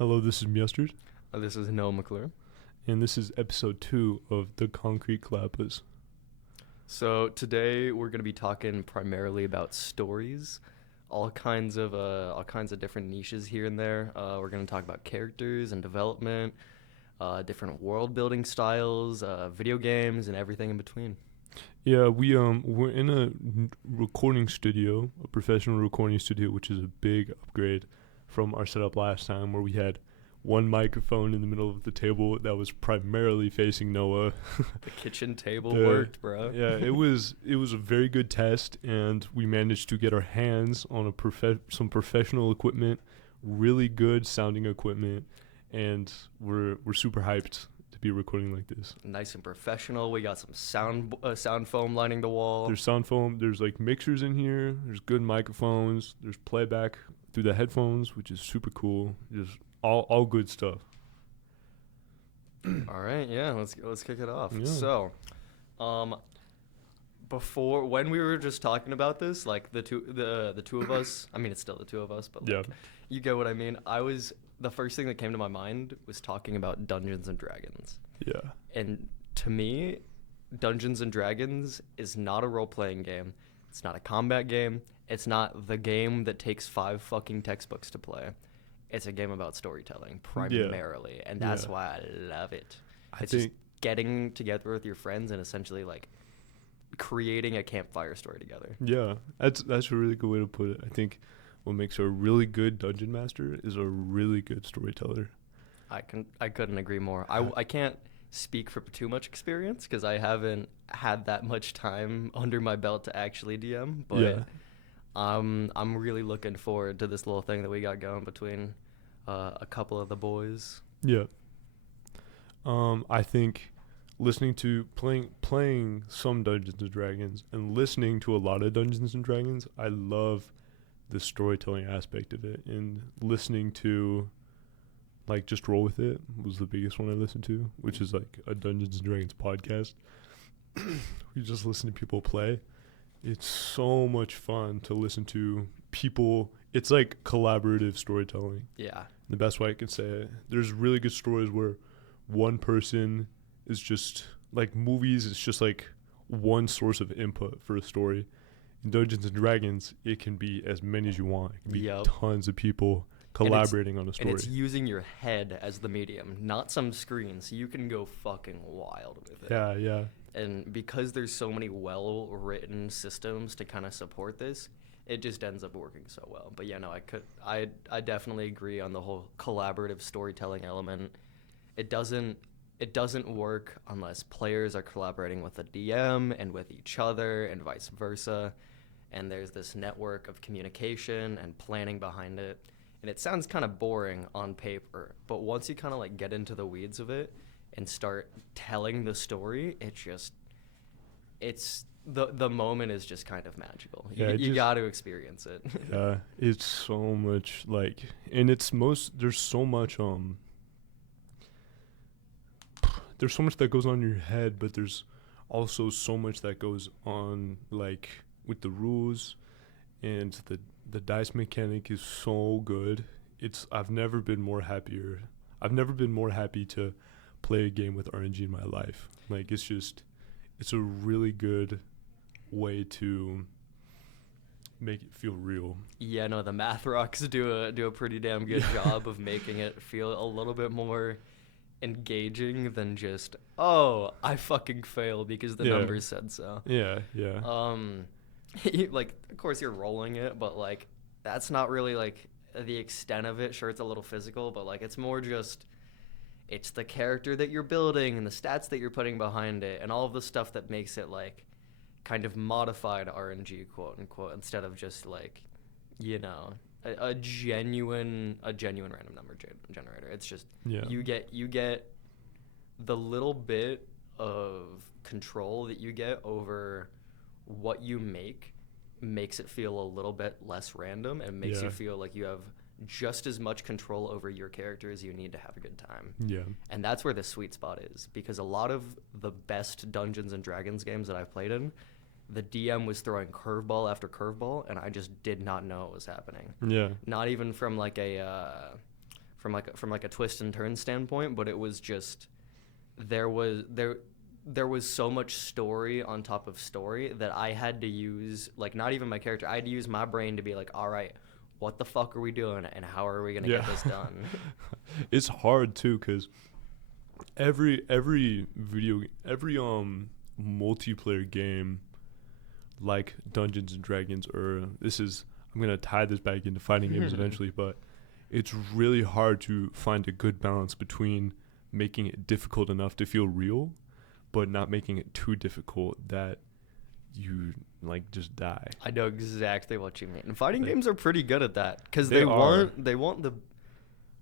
Hello, this is Mustard, This is Noah McClure. and this is episode 2 of the Concrete Clappas. So today we're going to be talking primarily about stories, all kinds of different niches here and there. We're going to talk about characters and development, different world building styles, video games, and everything in between. Yeah, we're in a recording studio, a professional recording studio, which is a big upgrade from our setup last time, where we had one microphone in the middle of the table that was primarily facing Noah. The kitchen table worked, bro. Yeah, it was a very good test, and we managed to get our hands on some professional equipment, really good sounding equipment, and we're super hyped to be recording like this. Nice and professional. We got some sound foam lining the wall. There's sound foam. There's like mixers in here. There's good microphones. There's playback through the headphones, which is super cool. Just all good stuff. All right, yeah, let's kick it off. Yeah. So, before when we were just talking about this, like the two of us. I mean, it's still the two of us, but like, Yeah. you get what I mean. The first thing that came to my mind was talking about Dungeons and Dragons, Yeah. and to me, Dungeons and Dragons is not a role-playing game. It's not a combat game. It's not the game that takes 5 fucking textbooks to play. It's a game about storytelling primarily, and that's why I love it. It's just getting together with your friends and essentially like creating a campfire story together. Yeah, that's a really good way to put it. I think what makes a really good dungeon master is a really good storyteller. I couldn't agree more. I can't speak for too much experience because I haven't had that much time under my belt to actually DM, but Yeah. I'm really looking forward to this little thing that we got going between a couple of the boys. Yeah. I think listening to playing some Dungeons and Dragons and listening to a lot of Dungeons and Dragons, I love the storytelling aspect of it, and listening to like Just Roll With It was the biggest one I listened to, which is like a Dungeons and Dragons podcast. You just listen to people play. It's so much fun to listen to people. It's like collaborative storytelling. Yeah. The best way I could say it. There's really good stories where one person is just like movies. It's just like one source of input for a story. In Dungeons and Dragons, it can be as many as you want. It can be tons of people collaborating on a story. And it's using your head as the medium, not some screen, so you can go fucking wild with it. Yeah, yeah. And because there's so many well-written systems to kind of support this, it just ends up working so well. But yeah, no, I definitely agree on the whole collaborative storytelling element. It doesn't work unless players are collaborating with the DM and with each other and vice versa. And there's this network of communication and planning behind it. And it sounds kind of boring on paper, but once you kind of like get into the weeds of it and start telling the story, it's the moment is just kind of magical. Yeah, you got to experience it. Yeah, it's so much like, and there's so much there's so much that goes on in your head, but there's also so much that goes on like with the rules, and the dice mechanic is so good. I've never been more happy to play a game with RNG in my life. Like it's a really good way to make it feel real. Yeah, no, the math rocks do a pretty damn good job of making it feel a little bit more engaging than just, oh, I fucking failed because the numbers said so. Yeah, yeah. Like, of course you're rolling it, but like that's not really like the extent of it. Sure, it's a little physical, but like it's more just it's the character that you're building and the stats that you're putting behind it and all of the stuff that makes it like kind of modified RNG, quote unquote, instead of just like, you know, a genuine random number generator. It's just you get the little bit of control that you get over what you makes it feel a little bit less random and makes you feel like you have just as much control over your character as you need to have a good time. Yeah. And that's where the sweet spot is, because a lot of the best Dungeons and Dragons games that I've played in, the DM was throwing curveball after curveball, and I just did not know what was happening. Yeah. Not even from like a from like a twist and turn standpoint, but it was just there was so much story on top of story that I had to use, like, not even my character. I had to use my brain to be like, all right, what the fuck are we doing, and how are we gonna get this done? It's hard too, cause every multiplayer game like Dungeons and Dragons, or I'm gonna tie this back into fighting games eventually, but it's really hard to find a good balance between making it difficult enough to feel real, but not making it too difficult that you like just die. I know exactly what you mean. And fighting games are pretty good at that, because They they want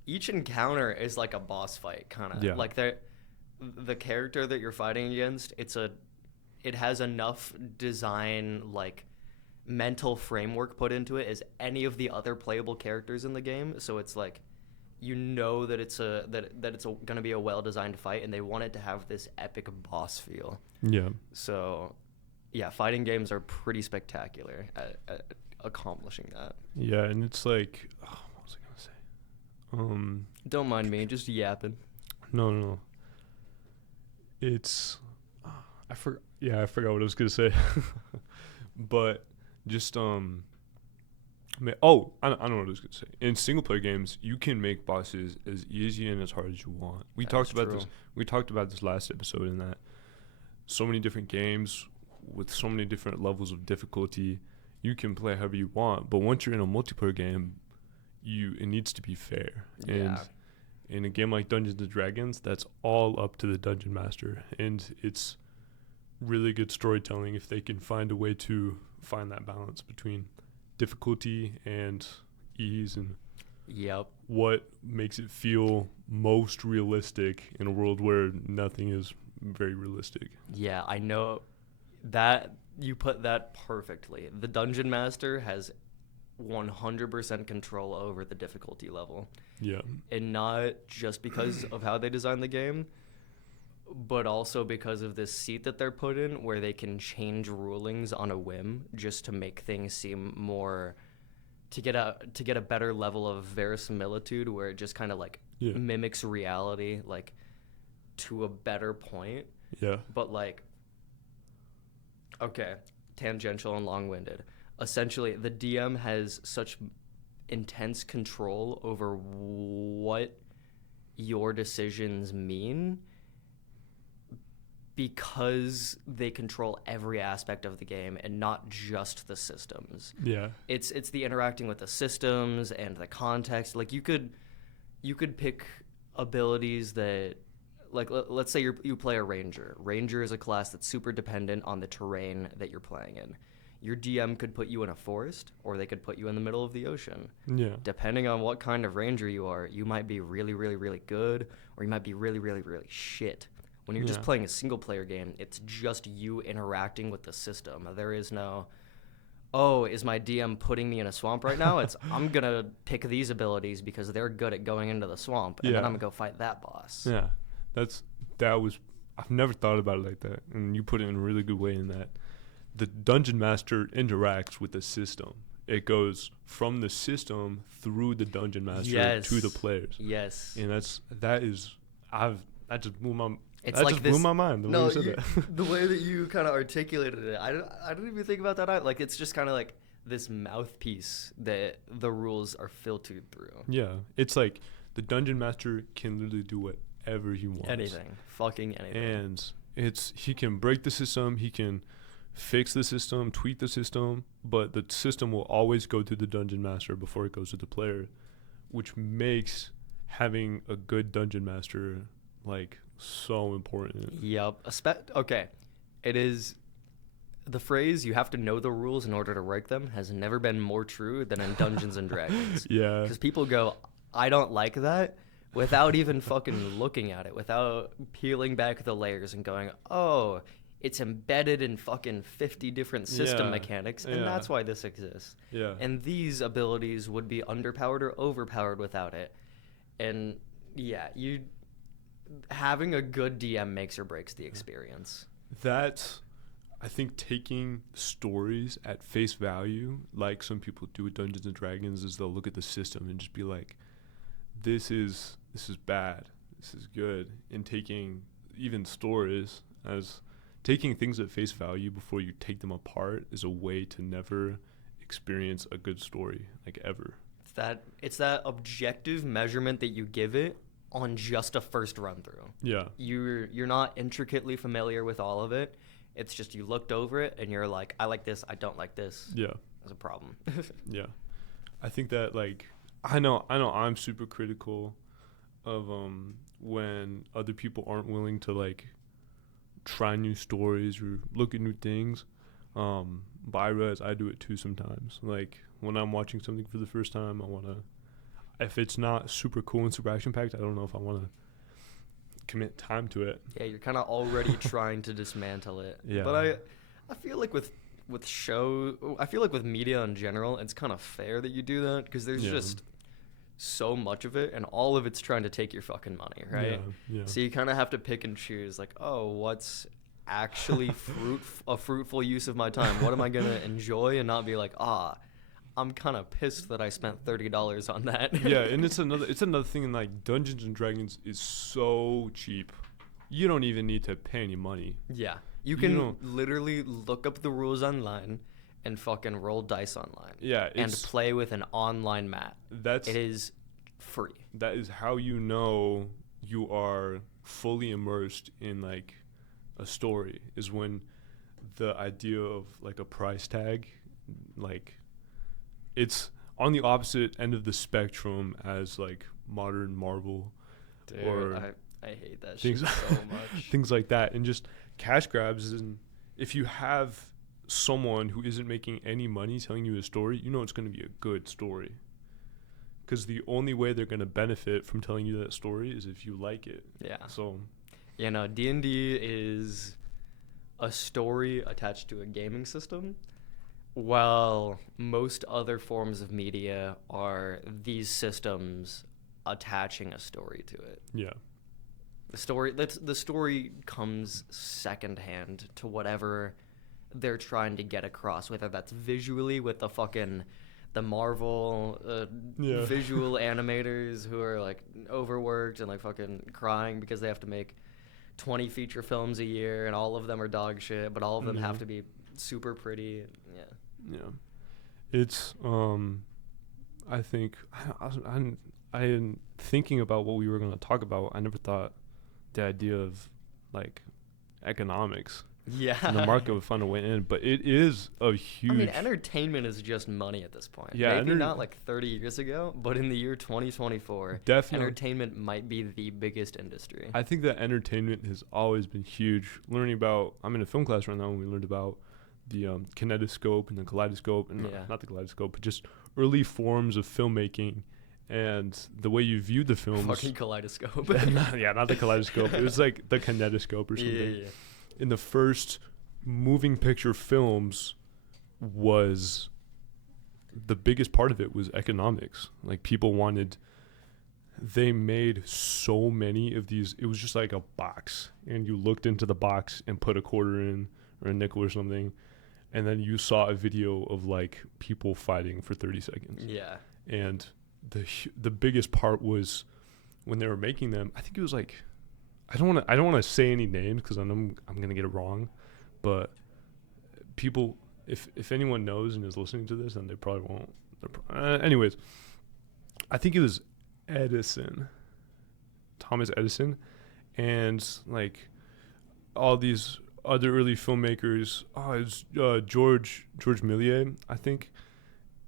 each encounter is like a boss fight, kind of. Yeah. Like the character that you're fighting against, it has enough design, like, mental framework put into it as any of the other playable characters in the game. So it's like, you know that it's gonna be a well designed fight, and they want it to have this epic boss feel. Yeah. So, yeah, fighting games are pretty spectacular at accomplishing that. Yeah, and it's like, what was I gonna say? Don't mind me, just yapping. No. It's, I forgot what I was gonna say. But just I know what I was gonna say. In single player games, you can make bosses as easy and as hard as you want. We talked about this last episode, in that so many different games with so many different levels of difficulty, you can play however you want. But once you're in a multiplayer game, it needs to be fair. Yeah. And in a game like Dungeons and Dragons, that's all up to the dungeon master, and it's really good storytelling if they can find a way to find that balance between difficulty and ease, and what makes it feel most realistic in a world where nothing is very realistic. Yeah, I know that you put that perfectly. The dungeon master has 100% control over the difficulty level. Yeah. And not just because of how they design the game, but also because of this seat that they're put in, where they can change rulings on a whim just to make things seem more, to get a better level of verisimilitude, where it just kind of like mimics reality, like, to a better point. Yeah. But, like, okay, tangential and long-winded. Essentially, the DM has such intense control over what your decisions mean, because they control every aspect of the game and not just the systems. Yeah. It's the interacting with the systems and the context. Like, you could pick abilities that, like, let's say you play a ranger. Ranger is a class that's super dependent on the terrain that you're playing in. Your DM could put you in a forest, or they could put you in the middle of the ocean. Yeah. Depending on what kind of ranger you are, you might be really, really, really good, or you might be really, really, really shit. When you're just playing a single-player game, it's just you interacting with the system. There is no, is my DM putting me in a swamp right now? It's, I'm going to pick these abilities because they're good at going into the swamp, and then I'm going to go fight that boss. Yeah. I've never thought about it like that, and you put it in a really good way, in that the dungeon master interacts with the system. It goes from the system through the dungeon master to the players. Yes. And that just blew my It's like this, blew my mind the way you said that. The way that you kind of articulated it, I didn't even think about that. Like, it's just kind of like this mouthpiece that the rules are filtered through. Yeah, it's like the dungeon master can literally do whatever he wants. Anything, fucking anything. And he can break the system, he can fix the system, tweak the system, but the system will always go to the dungeon master before it goes to the player, which makes having a good dungeon master, like, so important. Yep. Okay. It is the phrase, you have to know the rules in order to break them, has never been more true than in Dungeons and Dragons. Yeah. Because people go, I don't like that, without even fucking looking at it, without peeling back the layers and going, oh, it's embedded in fucking 50 different system mechanics, and that's why this exists. Yeah. And these abilities would be underpowered or overpowered without it. And having a good DM makes or breaks the experience. That's, I think, taking stories at face value, like some people do with Dungeons and Dragons, is they'll look at the system and just be like, this is bad, this is good, and taking even stories as taking things at face value before you take them apart is a way to never experience a good story, like, ever. It's that objective measurement that you give it on just a first run through. Yeah. You're not intricately familiar with all of it. It's just you looked over it and you're like, I like this, I don't like this. Yeah. That's a problem. Yeah. I think that, like, I know I'm super critical of when other people aren't willing to, like, try new stories or look at new things. But I realize I do it too sometimes. Like, when I'm watching something for the first time, I want to, if it's not super cool and super action packed, I don't know if I want to commit time to it. Yeah, you're kind of already trying to dismantle it. Yeah. But I feel like with I feel like with media in general, it's kind of fair that you do that because there's just so much of it and all of it's trying to take your fucking money, right? Yeah. So you kind of have to pick and choose, like, oh, what's actually a fruitful use of my time? What am I going to enjoy and not be like, I'm kind of pissed that I spent $30 on that. Yeah, and it's another thing, like, Dungeons and Dragons is so cheap. You don't even need to pay any money. Yeah. You can literally look up the rules online and fucking roll dice online. Yeah, and play with an online mat. It is free. That is how you know you are fully immersed in, like, a story, is when the idea of, like, a price tag, like, it's on the opposite end of the spectrum as, like, modern Marvel. Dude, or I hate that shit so much. Things like that, and just cash grabs. And if you have someone who isn't making any money telling you a story, you know it's going to be a good story. Because the only way they're going to benefit from telling you that story is if you like it. Yeah. So, D&D is a story attached to a gaming system, while most other forms of media are these systems attaching a story to it. Yeah. The story comes secondhand to whatever they're trying to get across, whether that's visually with the Marvel visual animators who are, like, overworked and, like, fucking crying because they have to make 20 feature films a year and all of them are dog shit, but all of them have to be super pretty. Yeah. It's I think I'm thinking about what we were going to talk about. I never thought the idea of, like, economics. Yeah. And the market would find a way in, but it is a huge. I mean, entertainment is just money at this point. Yeah, maybe not like 30 years ago, but in the year 2024, definitely entertainment might be the biggest industry. I think that entertainment has always been huge. Learning about, I'm in a film class right now, and we learned about the kinetoscope and the kaleidoscope, and not the kaleidoscope, but just early forms of filmmaking. And the way you viewed the films. Fucking kaleidoscope. Not the kaleidoscope. It was like the kinetoscope or something. Yeah. In the first moving picture films, was the biggest part of it was economics. Like, they made so many of these. It was just like a box, and you looked into the box and put a quarter in or a nickel or something, and then you saw a video of, like, people fighting for 30 seconds. Yeah. And the biggest part was when they were making them. I think it was like, I don't want to say any names because I know I'm gonna get it wrong, but people, if anyone knows and is listening to this, then they probably won't. Anyways, I think it was Thomas Edison, and, like, all these other early filmmakers. It was George Méliès, I think,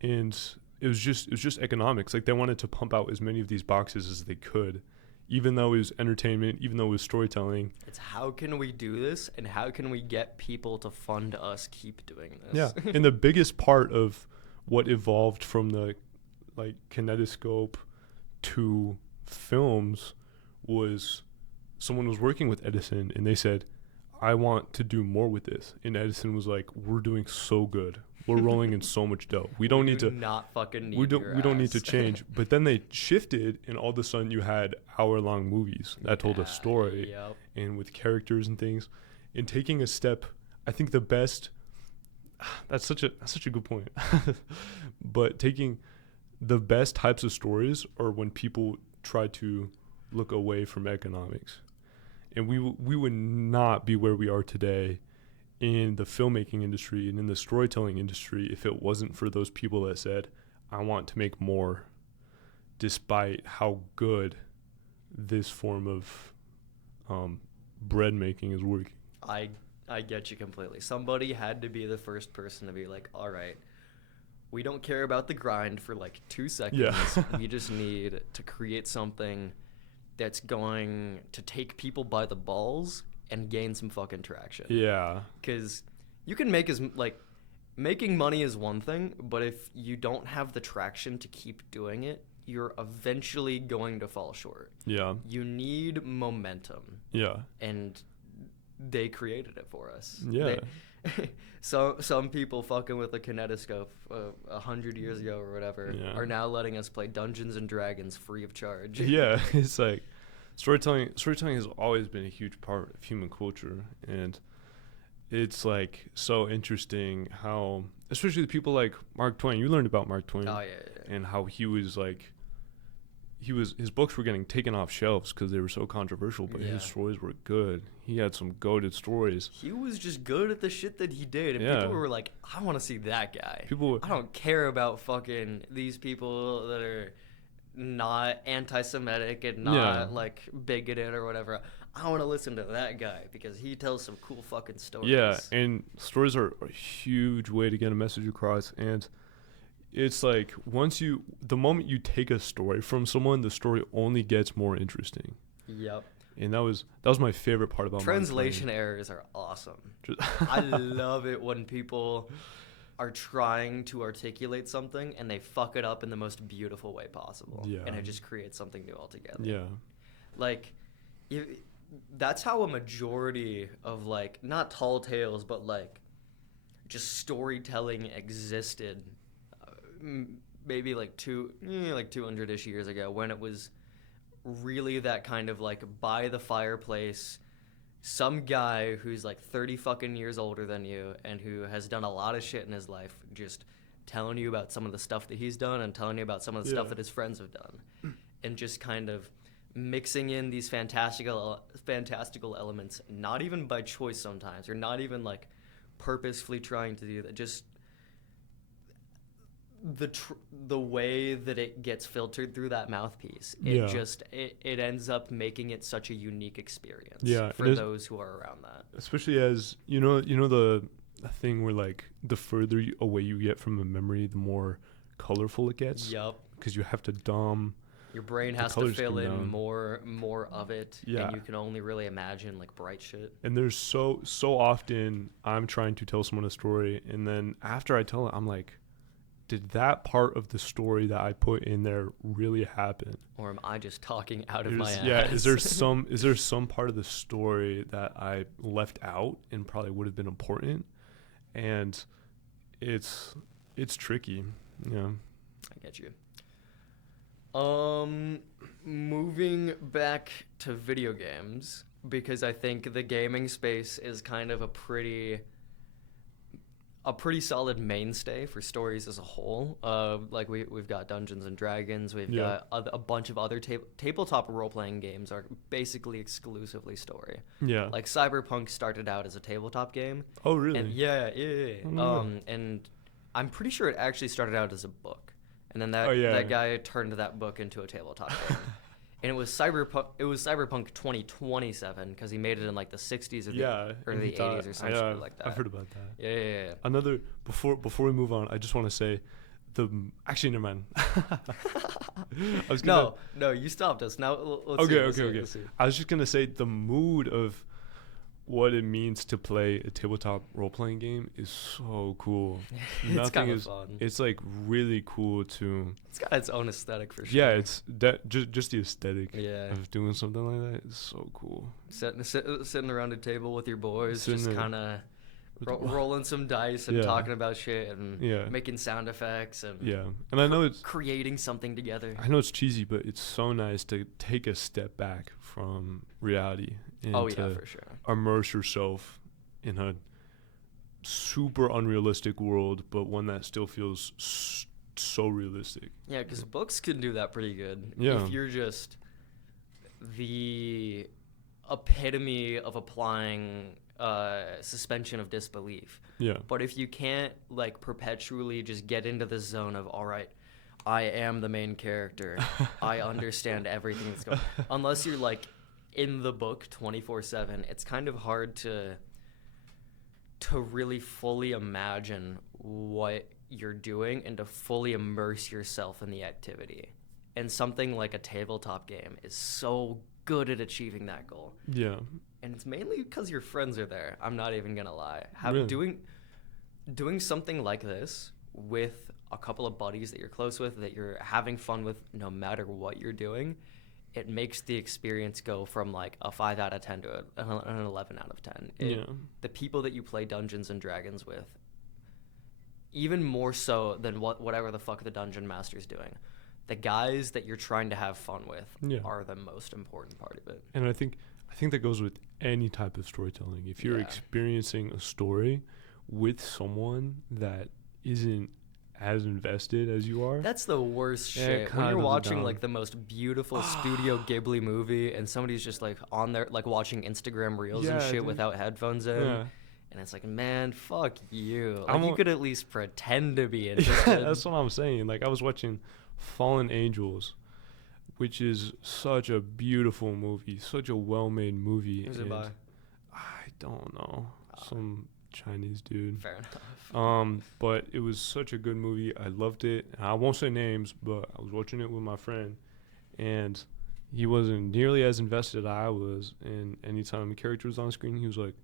and it was just economics. Like, they wanted to pump out as many of these boxes as they could, even though it was entertainment, even though it was storytelling. It's how can we do this, and how can we get people to fund us keep doing this? Yeah, and the biggest part of what evolved from the, like, kinetoscope to films was someone was working with Edison, and they said, I want to do more with this. And Edison was like, we're doing so good. We're rolling in so much dough. We don't need to change. But then they shifted, and all of a sudden you had hour-long movies that told a story, and with characters and things. And taking a step, I think the best. That's such a good point. But taking the best types of stories are when people try to look away from economics, and we would not be where we are today in the filmmaking industry and in the storytelling industry if it wasn't for those people that said, I want to make more, despite how good this form of bread making is working. I get you completely. Somebody had to be the first person to be like, all right, we don't care about the grind for like 2 seconds. Yeah. We just need to create something that's going to take people by the balls and gain some fucking traction. Yeah. Because you can make making money is one thing, but if you don't have the traction to keep doing it, you're eventually going to fall short. Yeah. You need momentum. Yeah. And they created it for us. Yeah. Some people fucking with a kinetoscope 100 years ago or whatever are now letting us play Dungeons and Dragons free of charge. Yeah, it's like storytelling has always been a huge part of human culture, and it's like so interesting how, especially the people like Mark Twain. You learned about Mark Twain. Oh yeah. And how his books were getting taken off shelves because they were so controversial, but his stories were good. He had some goated stories. He was just good at the shit that he did, and people were like, I want to see that guy. I don't care about fucking these people that are not anti-Semitic and not like bigoted or whatever. I want to listen to that guy because he tells some cool fucking stories. Yeah, and stories are a huge way to get a message across, and it's like the moment you take a story from someone, the story only gets more interesting. Yep. And that was my favorite part about translation errors are awesome. I love it when people are trying to articulate something and they fuck it up in the most beautiful way possible. Yeah. And it just creates something new altogether. Yeah. Like, that's how a majority of, like, not tall tales, but, like, just storytelling existed maybe, like, 200-ish years ago, when it was really that kind of, like, by the fireplace, some guy who's like 30 fucking years older than you and who has done a lot of shit in his life just telling you about some of the stuff that he's done and telling you about some of the stuff that his friends have done, and just kind of mixing in these fantastical elements, not even by choice sometimes, or not even like purposefully trying to do that, just the way that it gets filtered through that mouthpiece, it ends up making it such a unique experience for those who are around that. Especially as you know the thing where, like, the further away you get from a memory, the more colorful it gets. Yep. Because you have to dumb. Your brain has to fill in more of it, and you can only really imagine like bright shit. And there's so often I'm trying to tell someone a story, and then after I tell it, I'm like, did that part of the story that I put in there really happen? Or am I just talking out of my ass? Yeah, is there some part of the story that I left out and probably would have been important? And it's tricky. Yeah. I get you. Moving back to video games, because I think the gaming space is kind of a pretty solid mainstay for stories as a whole. Like we've got Dungeons and Dragons, we've got a bunch of other tabletop role-playing games are basically exclusively story. Yeah. Like Cyberpunk started out as a tabletop game. Oh, really? And yeah. And I'm pretty sure it actually started out as a book, and then that guy turned that book into a tabletop game. And it was Cyberpunk 2027 because he made it in like the 60s or the 80s or something like that. I've heard about that. Yeah. Another before we move on, I just want to say actually never mind. No, you stopped us. Now let's see. I was just gonna say the mood of what it means to play a tabletop role-playing game is so cool. It's kind of fun. It's like really cool to. It's got its own aesthetic for sure. Yeah, it's just the aesthetic of doing something like that is so cool. Sitting around a table with your boys, just kind of rolling some dice and talking about shit and making sound effects and and I know it's creating something together. I know it's cheesy, but it's so nice to take a step back from reality. And for sure. Immerse yourself in a super unrealistic world, but one that still feels so realistic. Yeah, because books can do that pretty good. Yeah. If you're just the epitome of applying suspension of disbelief. Yeah. But if you can't like perpetually just get into the zone of, all right, I am the main character, I understand everything that's going on, unless you're like in the book 24/7, it's kind of hard to really fully imagine what you're doing and to fully immerse yourself in the activity. And something like a tabletop game is so good at achieving that goal. Yeah. And it's mainly because your friends are there. I'm not even gonna lie. Really? Doing something like this with a couple of buddies that you're close with, that you're having fun with, no matter what you're doing, it makes the experience go from like a 5 out of 10 to an 11 out of 10. The people that you play Dungeons and Dragons with, even more so than whatever the fuck the dungeon master's doing, the guys that you're trying to have fun with are the most important part of it. And I think that goes with any type of storytelling. If you're experiencing a story with someone that isn't as invested as you are, that's the worst shit. When you're watching like the most beautiful Studio Ghibli movie and somebody's just like on there like watching Instagram reels and shit without headphones in, and it's like, man, fuck you. Like, you could at least pretend to be interested. That's what I'm saying. Like, I was watching Fallen Angels, which is such a beautiful movie, such a well-made movie. Who's it by? I don't know. Some Chinese dude. Fair enough. But it was such a good movie. I loved it. And I won't say names, but I was watching it with my friend, and he wasn't nearly as invested as I was. And anytime a character was on screen, he was like,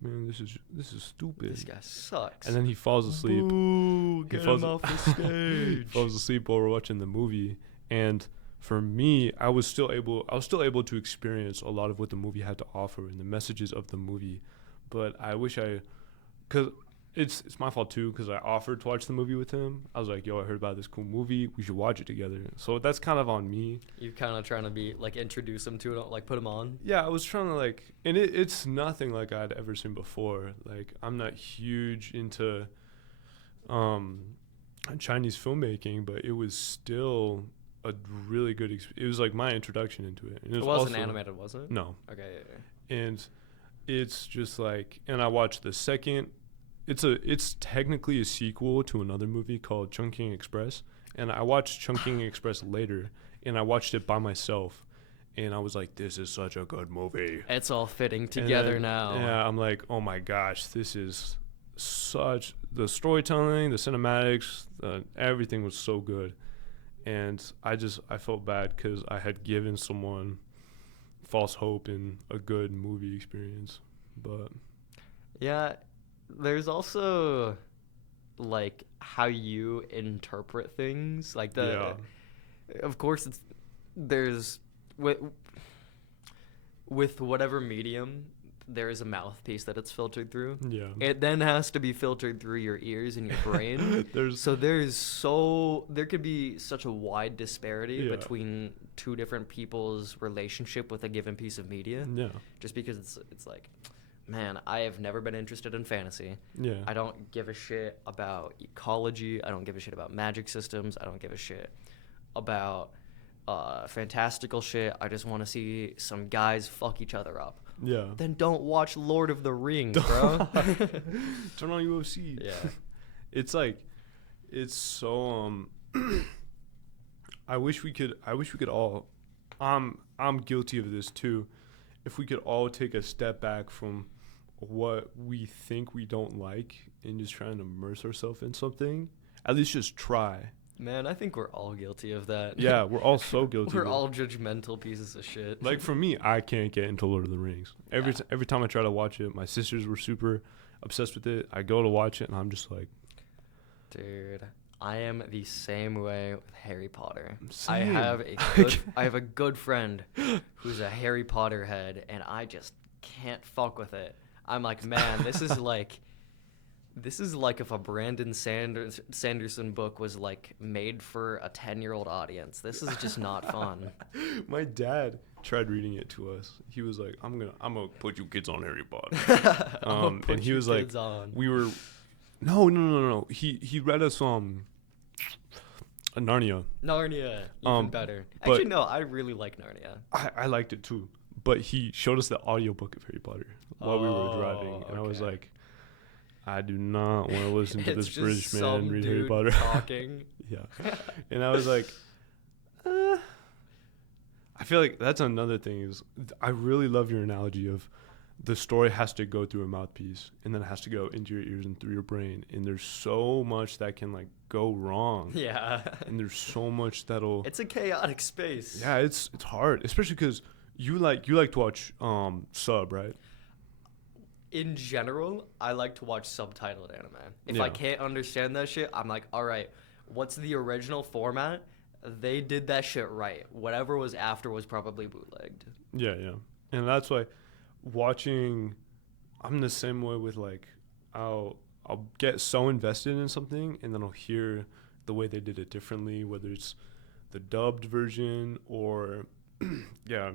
"Man, this is stupid. This guy sucks." And then he falls asleep. Boo, get him off the stage. He falls asleep while we're watching the movie. And for me, I was still able to experience a lot of what the movie had to offer and the messages of the movie. But I wish because it's my fault too, because I offered to watch the movie with him. I was like, "Yo, I heard about this cool movie. We should watch it together." So that's kind of on me. You're kind of trying to be like introduce him to it, like put him on. Yeah, I was trying to like, and it's nothing like I'd ever seen before. Like, I'm not huge into Chinese filmmaking, but it was still a really good experience. It was like my introduction into it. And it wasn't animated, was it? No. Okay. Yeah. And it's just like, and I watched the second. It's technically a sequel to another movie called Chungking Express, and I watched Chungking Express later, and I watched it by myself, and I was like, "This is such a good movie." It's all fitting together now. Yeah, I'm like, "Oh my gosh, this is such the storytelling, the cinematics, everything was so good," and I felt bad because I had given someone false hope in a good movie experience, but yeah. There's also like how you interpret things, like of course there's with whatever medium there is a mouthpiece that it's filtered through. Yeah, it then has to be filtered through your ears and your brain. There could be such a wide disparity between two different people's relationship with a given piece of media. Yeah, just because it's like, man, I have never been interested in fantasy. Yeah. I don't give a shit about ecology. I don't give a shit about magic systems. I don't give a shit about fantastical shit. I just want to see some guys fuck each other up. Yeah. Then don't watch Lord of the Rings, bro. Turn on UFC. Yeah. It's like, it's so I wish we could all, I'm guilty of this too. If we could all take a step back from what we think we don't like and just trying to immerse ourselves in something, at least just try. Man, I think we're all guilty of that. Yeah, we're all so guilty. We're all judgmental pieces of shit. Like, for me, I can't get into Lord of the Rings. Every time I try to watch it, my sisters were super obsessed with it. I go to watch it, and I'm just like... Dude, I am the same way with Harry Potter. Same. I have a good friend who's a Harry Potter head, and I just can't fuck with it. I'm like, man, this is like if a Brandon Sanderson book was like made for a 10-year-old audience. This is just not fun. My dad tried reading it to us. He was like, I'm gonna put you kids on Harry Potter. And he was like, on. we were, no. He read us Narnia. Narnia, even better. Actually, no, I really like Narnia. I liked it too, but he showed us the audiobook of Harry Potter while we were driving, and I was okay. like, I do not want to listen to It's this just British man some read Harry dude Potter. talking. Yeah, and I was like, uh, I feel like that's another thing is I really love your analogy of the story has to go through a mouthpiece and then it has to go into your ears and through your brain, and there's so much that can like go wrong. Yeah. And there's so much that'll It's a chaotic space. yeah, it's hard, especially because you like to watch sub, right? In general, I like to watch subtitled anime. If Yeah. I can't understand that shit, I'm like, all right, what's the original format? They did that shit right. Whatever was after was probably bootlegged. Yeah, and that's why watching, I'm the same way with like I'll get so invested in something and then I'll hear the way they did it differently, whether it's the dubbed version or yeah,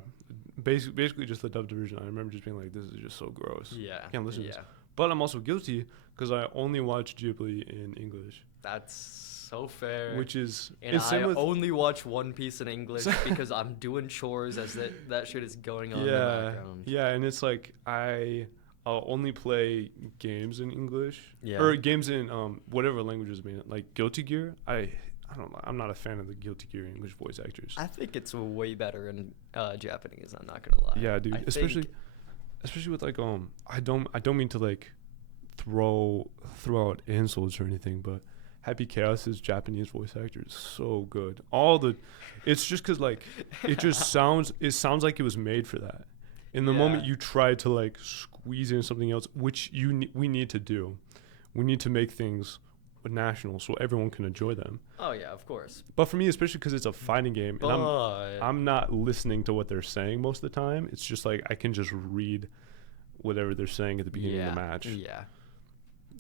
basically just the dubbed version. I remember just being like, this is just so gross. Yeah. I can't listen to Yeah. this. But I'm also guilty because I only watch Ghibli in English, That's so fair. which is And it's I same with only watch One Piece in English because I'm doing chores as that shit is going on in the background. yeah, and it's like I'll only play games in English Yeah. or games in whatever languages mean. Like Guilty Gear, I don't know. I'm not a fan of the Guilty Gear English voice actors. I think it's way better in Japanese. I'm not gonna lie. Yeah, dude. Especially with like I don't mean to like throw out insults or anything, but Happy Chaos's Japanese voice actor is so good. It's just because like it sounds like it was made for that. In the moment you try to like squeeze in something else, which we need to do, we need to make things national so everyone can enjoy them. Oh yeah, of course. But for me, especially because it's a fighting game, and But I'm not listening to what they're saying most of the time. It's just like I can just read whatever they're saying at the beginning of the match. Yeah.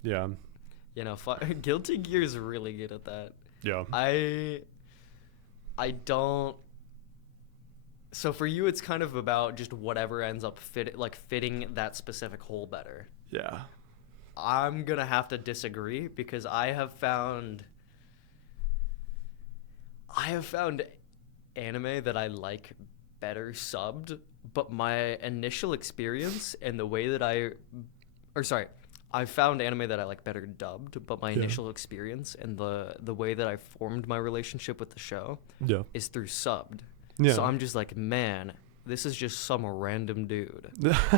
Yeah. You know, Guilty Gear is really good at that. Yeah. I don't. So for you, it's kind of about just whatever ends up fitting that specific hole better. Yeah. I'm gonna have to disagree because I have found anime that I like better subbed, but my initial experience and the way that I found anime that I like better dubbed, but my initial experience and the way that I formed my relationship with the show is through subbed. Yeah. So I'm just like, man, this is just some random dude.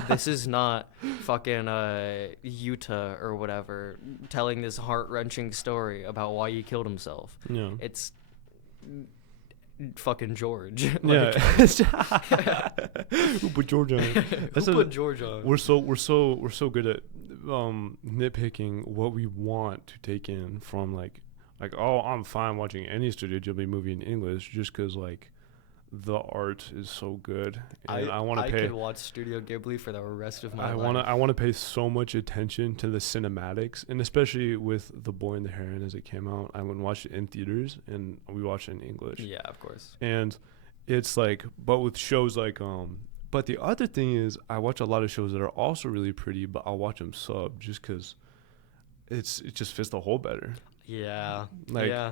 This is not fucking Yuta or whatever telling this heart-wrenching story about why he killed himself. Yeah. It's fucking George. Yeah. Who put George on it? Who put George on? We're so good at nitpicking what we want to take in from like oh, I'm fine watching any Studio Ghibli movie in English just because like the art is so good, and I want to pay. I could watch Studio Ghibli for the rest of my life. I want to pay so much attention to the cinematics, and especially with The Boy and the Heron as it came out, I went and watched it in theaters, and we watched it in English. Yeah, of course. And it's like, but with shows like but the other thing is, I watch a lot of shows that are also really pretty, but I'll watch them sub just because it just fits the whole better. Yeah. Like, yeah.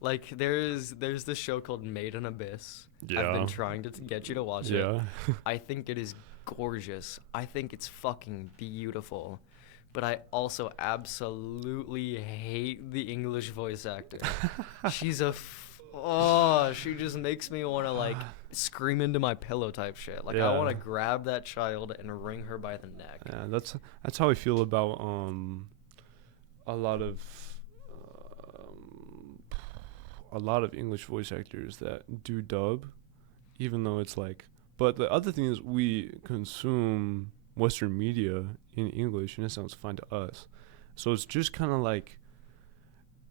Like there's this show called Made in Abyss. Yeah. I've been trying to get you to watch it. Yeah. I think it is gorgeous. I think it's fucking beautiful. But I also absolutely hate the English voice actor. She's she just makes me want to like scream into my pillow type shit. Like I want to grab that child and wring her by the neck. Yeah, that's how I feel about a lot of English voice actors that do dub, even though it's like. But the other thing is we consume Western media in English, and it sounds fine to us. So it's just kind of like,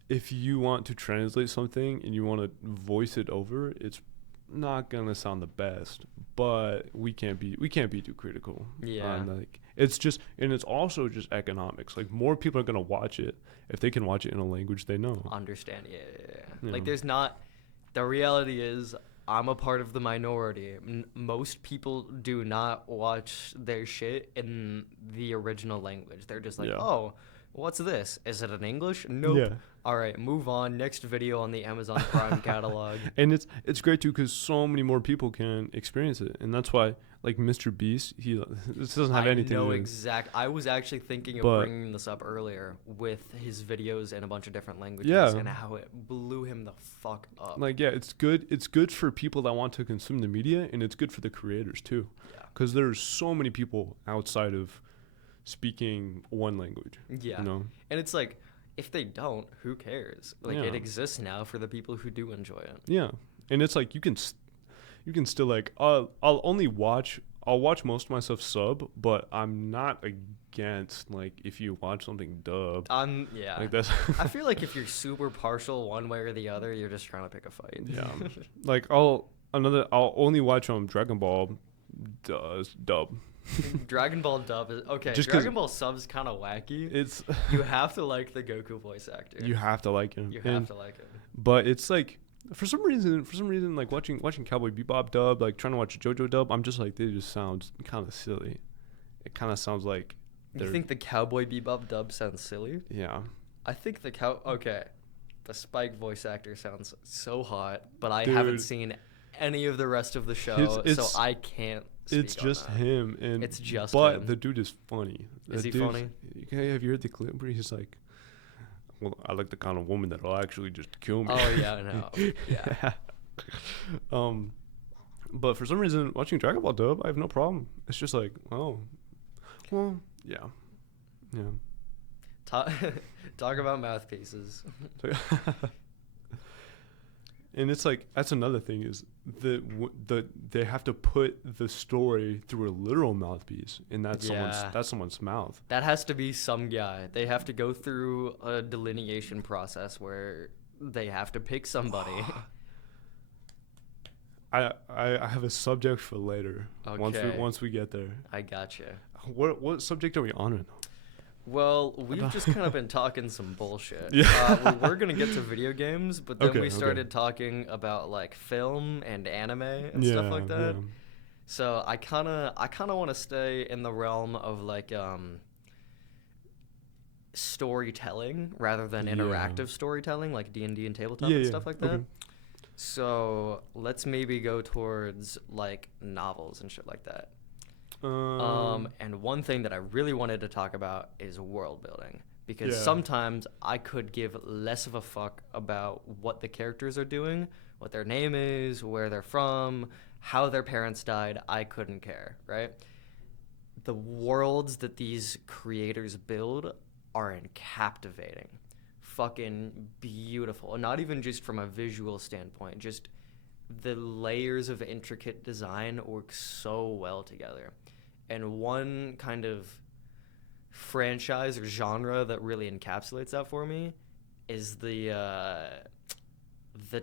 if you want to translate something and you want to voice it over, it's not gonna sound the best. But we can't be too critical. Yeah. Like it's also just economics. Like more people are gonna watch it if they can watch it in a language they know. Understand? Yeah. Like there's not. The reality is, I'm a part of the minority. Most people do not watch their shit in the original language. They're just like, oh, what's this? Is it in English? Nope. Yeah. All right, move on. Next video on the Amazon Prime catalog. And it's great too because so many more people can experience it, and that's why like Mr. Beast, this doesn't have anything. I know to do. I was actually thinking of But- bringing this up earlier with his videos in a bunch of different languages Yeah. and how it blew him the fuck up. Like yeah, it's good. It's good for people that want to consume the media, and it's good for the creators too, Yeah. because there's so many people outside of speaking one language. Yeah. You know. And it's like, if they don't, who cares? Like, Yeah. it exists now for the people who do enjoy it. Yeah, and it's like you can still like I'll watch most of my stuff sub, but I'm not against like if you watch something dub. Yeah. Like that's I feel like if you're super partial one way or the other, you're just trying to pick a fight. yeah. Like I'll only watch Dragon Ball dub. Dragon Ball dub is okay. Just 'cause Dragon Ball sub's kind of wacky. It's You have to like the Goku voice actor. you have to like him. You have to like him. But it's like for some reason like watching Cowboy Bebop dub, like trying to watch JoJo dub, I'm just like they just sound kind of silly. It kind of sounds like You think the Cowboy Bebop dub sounds silly? yeah. I think the Spike voice actor sounds so hot, but I Dude. haven't seen any of the rest of the show, It's- so I can't. Speak It's on just that. him, and It's just but him. the dude is funny. Is he Dude's- funny? Have you heard the clip where he's like, "Well, I like the kind of woman that'll actually just kill me." Oh yeah, I know. Yeah. But for some reason, watching Dragon Ball dub, I have no problem. It's just like, oh, well, yeah. Talk, talk about mouthpieces. And it's like that's another thing is they have to put the story through a literal mouthpiece, and that's Yeah. someone's mouth. That has to be some guy. They have to go through a delineation process where they have to pick somebody. I have a subject for later. Okay. Once we get there. I gotcha. What subject are we on right now? Well, we've just kind of been talking some bullshit. Yeah. We were gonna get to video games, but then Okay, we okay. started talking about like film and anime and stuff like that. Yeah. So I kind of want to stay in the realm of like storytelling rather than Yeah. interactive storytelling, like D&D and tabletop Yeah, and yeah, stuff like that. okay. So let's maybe go towards like novels and shit like that. And one thing that I really wanted to talk about is world building, because Yeah. sometimes I could give less of a fuck about what the characters are doing, what their name is, where they're from, how their parents died. I couldn't care, right? The worlds that these creators build are captivating, fucking beautiful, and not even just from a visual standpoint, just the layers of intricate design work so well together. And one kind of franchise or genre that really encapsulates that for me is the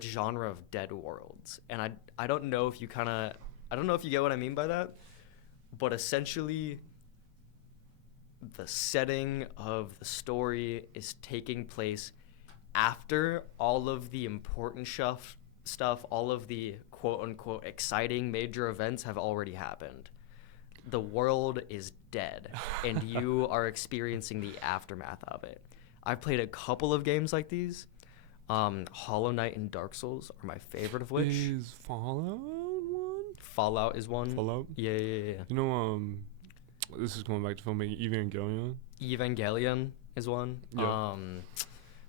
genre of dead worlds. And I don't know if you I don't know if you get what I mean by that, but essentially the setting of the story is taking place after all of the important stuff, all of the quote-unquote exciting major events have already happened. The world is dead, and you are experiencing the aftermath of it. I've played a couple of games like these. Hollow Knight and Dark Souls are my favorite of which. Is Fallout one? Fallout is one. Fallout? Yeah. You know, this is going back to filmmaking Evangelion. Evangelion is one. Yeah.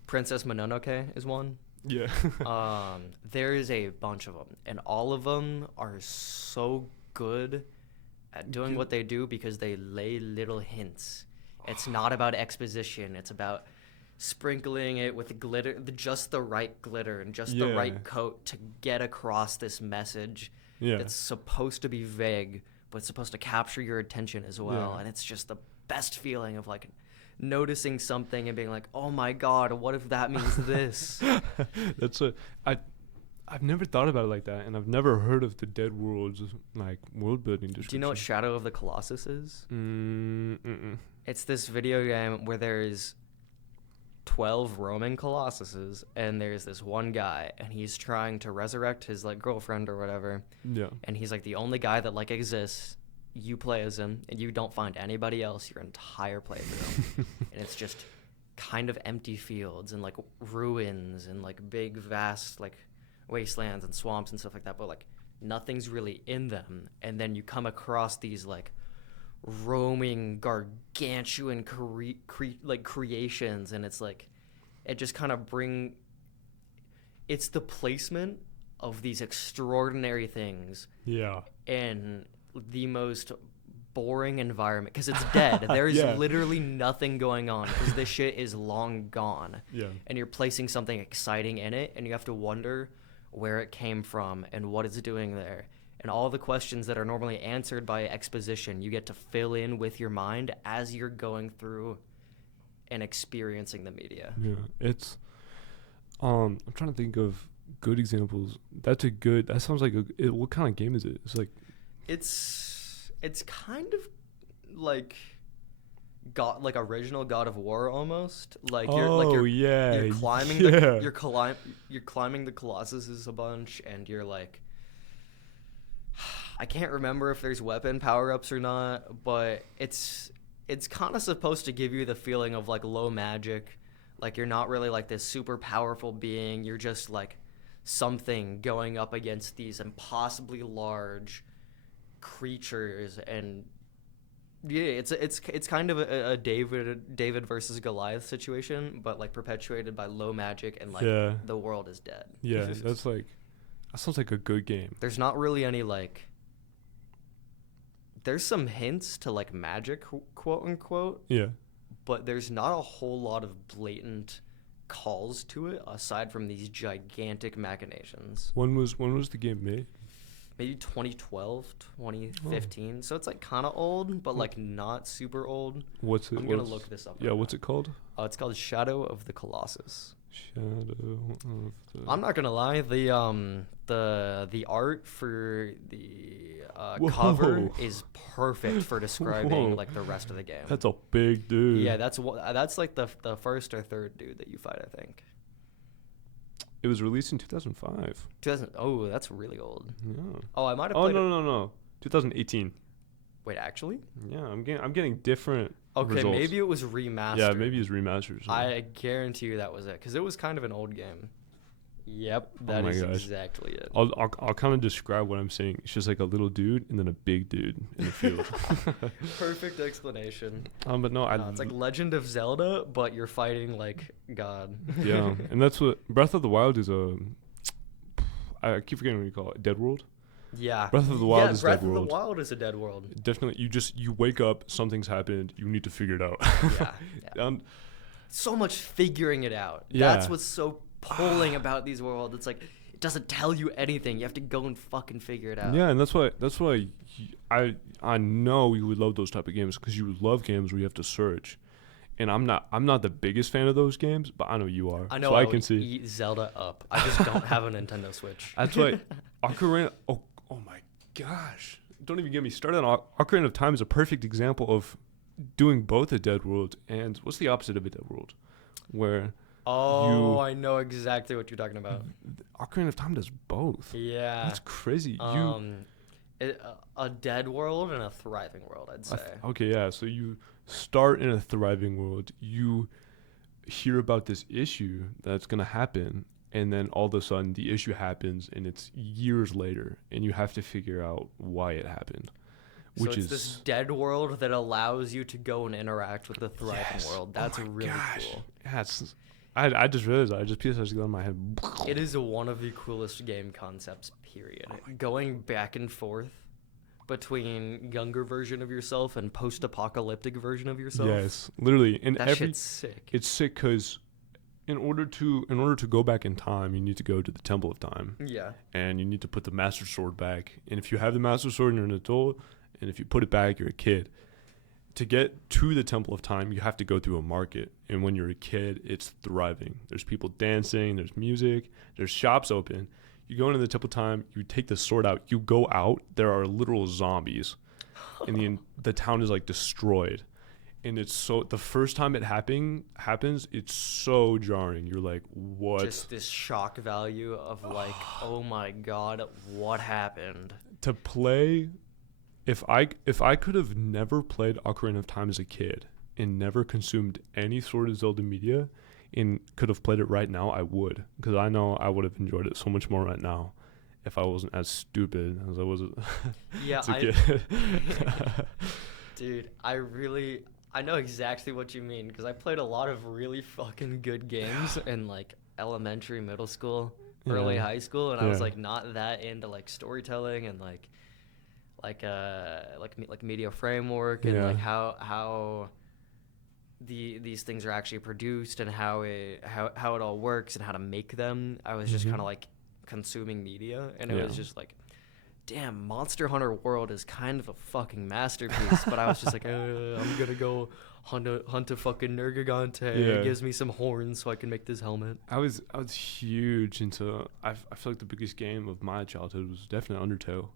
Princess Mononoke is one. Yeah. There is a bunch of them, and all of them are so good at doing what they do because they lay little hints. It's not about exposition. It's about sprinkling it with glitter, just the right glitter and just the Yeah. right coat to get across this message. Yeah. It's supposed to be vague, but it's supposed to capture your attention as well. Yeah. And it's just the best feeling of like noticing something and being like, oh my God, what if that means this? I've never thought about it like that, and I've never heard of the Dead Worlds like world building description. Do you know what Shadow of the Colossus is? Mm-mm. It's this video game where there's 12 Roman Colossuses, and there's this one guy, and he's trying to resurrect his like girlfriend or whatever, Yeah. and he's like the only guy that like exists. You play as him, and you don't find anybody else your entire playthrough, and it's just kind of empty fields and like ruins and like big vast like wastelands and swamps and stuff like that, but like nothing's really in them. And then you come across these like roaming gargantuan creations, and it's like it just kind of it's the placement of these extraordinary things Yeah. in the most boring environment because it's dead. There's Yeah. literally nothing going on because this shit is long gone. Yeah. And you're placing something exciting in it, and you have to wonder where it came from and what it's doing there. And all the questions that are normally answered by exposition, you get to fill in with your mind as you're going through and experiencing the media. Yeah. It's I'm trying to think of good examples. That sounds like what kind of game is it? It's like It's kind of like original God of War almost. Like you're climbing you're climbing the Colossus a bunch, and you're like, I can't remember if there's weapon power-ups or not, but it's kind of supposed to give you the feeling of like low magic. Like you're not really like this super powerful being. You're just like something going up against these impossibly large creatures, and yeah, it's kind of a David versus Goliath situation, but like perpetuated by low magic, and like the world is dead. Yeah, that sounds like a good game. There's not really any like, there's some hints to like magic, quote unquote. Yeah. But there's not a whole lot of blatant calls to it aside from these gigantic machinations. When was the game made? Maybe 2012, 2015. Oh. So it's like kind of old, but like not super old. What's it? I'm going to look this up. Yeah, what's it called? It's called Shadow of the Colossus. Shadow of the... I'm not going to lie. The art for the cover is perfect for describing like the rest of the game. That's a big dude. Yeah, that's like the first or third dude that you fight, I think. It was released in 2005. Oh, that's really old. Yeah. Oh, I might have. Oh no. 2018. Wait, actually? Yeah, I'm getting different. Okay, results. maybe it was remastered. Yeah, maybe it's remastered. I guarantee you that was it, because it was kind of an old game. Yep, that is exactly it. I'll kind of describe what I'm saying. It's just like a little dude and then a big dude in the field. Perfect explanation. But no, it's like Legend of Zelda, but you're fighting like God. Yeah, and that's what Breath of the Wild is. I keep forgetting what you call it. Dead World. Yeah. Breath of the Wild is Breath Dead World. of the Wild is a dead world. Definitely, you wake up, something's happened, you need to figure it out. Yeah. So much figuring it out. Yeah. That's what's so pulling about these worlds. It's like it doesn't tell you anything. You have to go and fucking figure it out. Yeah, and that's why I know you would love those type of games, because you would love games where you have to search. And I'm not the biggest fan of those games, but I know you are. I know. So I can see. Eat Zelda up. I just don't have a Nintendo Switch. That's why Ocarina. Oh my gosh! Don't even get me started on Ocarina of Time is a perfect example of doing both a Dead World and what's the opposite of a Dead World, where. Oh, I know exactly what you're talking about. Ocarina of Time does both. Yeah. That's crazy. A dead world and a thriving world, I'd say. Okay, yeah. So you start in a thriving world. You hear about this issue that's going to happen, and then all of a sudden the issue happens, and it's years later, and you have to figure out why it happened. So it's this dead world that allows you to go and interact with the thriving world. That's really cool. Yeah, I just realized that. I just pieced it in my head. It is one of the coolest game concepts, period. Going back and forth between younger version of yourself and post-apocalyptic version of yourself. Yes, literally. And that shit's sick. It's sick because in order to go back in time, you need to go to the Temple of Time. Yeah. And you need to put the Master Sword back. And if you have the Master Sword, you're an adult. And if you put it back, you're a kid. To get to the Temple of Time, you have to go through a market. And when you're a kid, it's thriving. There's people dancing, there's music, there's shops open. You go into the Temple of Time, you take the sword out, you go out, there are literal zombies. And the town is like destroyed. And it's so, the first time it happens, it's so jarring. You're like, what? Just this shock value of like, oh my God, what happened? To play... If I could have never played Ocarina of Time as a kid, and never consumed any sort of Zelda media and could have played it right now, I would. Because I know I would have enjoyed it so much more right now if I wasn't as stupid as I was Yeah, as a kid. Dude, I know exactly what you mean because I played a lot of really fucking good games in like elementary, middle school, early Yeah. high school, and I was Yeah. like not that into like storytelling and like media framework and Yeah. like how these things are actually produced and how it all works and how to make them. I was just Mhm. kind of like consuming media, and it Yeah. was just like, damn, Monster Hunter World is kind of a fucking masterpiece. But I was just like, I'm gonna go hunt a fucking Nergigante. Yeah. It gives me some horns so I can make this helmet. I was huge into. I feel like the biggest game of my childhood was definitely Undertale,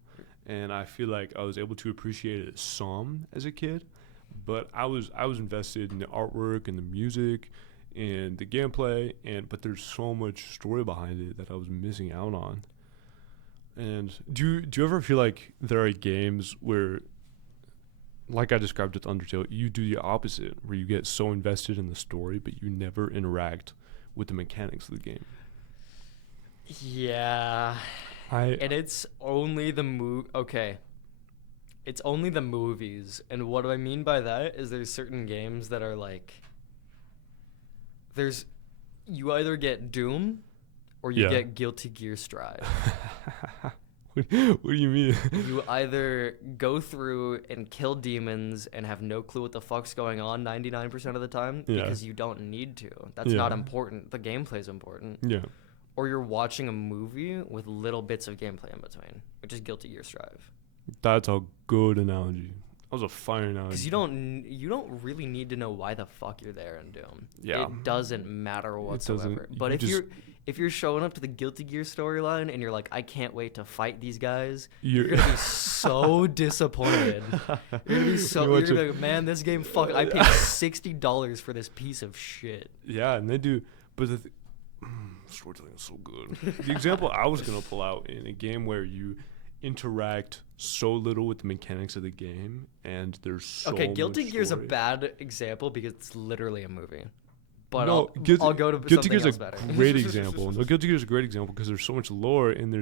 and I feel like I was able to appreciate it some as a kid, but I was invested in the artwork and the music, and the gameplay, but there's so much story behind it that I was missing out on. And do you ever feel like there are games where, like I described with Undertale, you do the opposite, where you get so invested in the story, but you never interact with the mechanics of the game? Yeah, and it's only the Okay, it's only the movies, and what I mean by that is there's certain games that are like, you either get Doom or you Yeah. get Guilty Gear Strive. What do you mean? You either go through and kill demons and have no clue what the fuck's going on 99% of the time Yeah. because you don't need to. That's Yeah. not important. The gameplay's important. Yeah. Or you're watching a movie with little bits of gameplay in between, which is Guilty Gear Strive. That's a good analogy. That was a fire analogy. Because you don't really need to know why the fuck you're there in Doom. Yeah. It doesn't matter whatsoever. doesn't- But you if you're showing up to the Guilty Gear storyline and you're like, I can't wait to fight these guys, You're you're gonna be so disappointed. You're gonna be like, man, this game I paid $60 for this piece of shit. Yeah, and they do. But storytelling is so good. The example I was gonna pull out in a game where you interact so little with the mechanics of the game, and there's so Okay, Guilty much Gear's a story. bad example because it's literally a movie. But No, I'll go to Guilty something Gear's else a better. great example. No, Guilty Gear's a great example because there's so much lore, and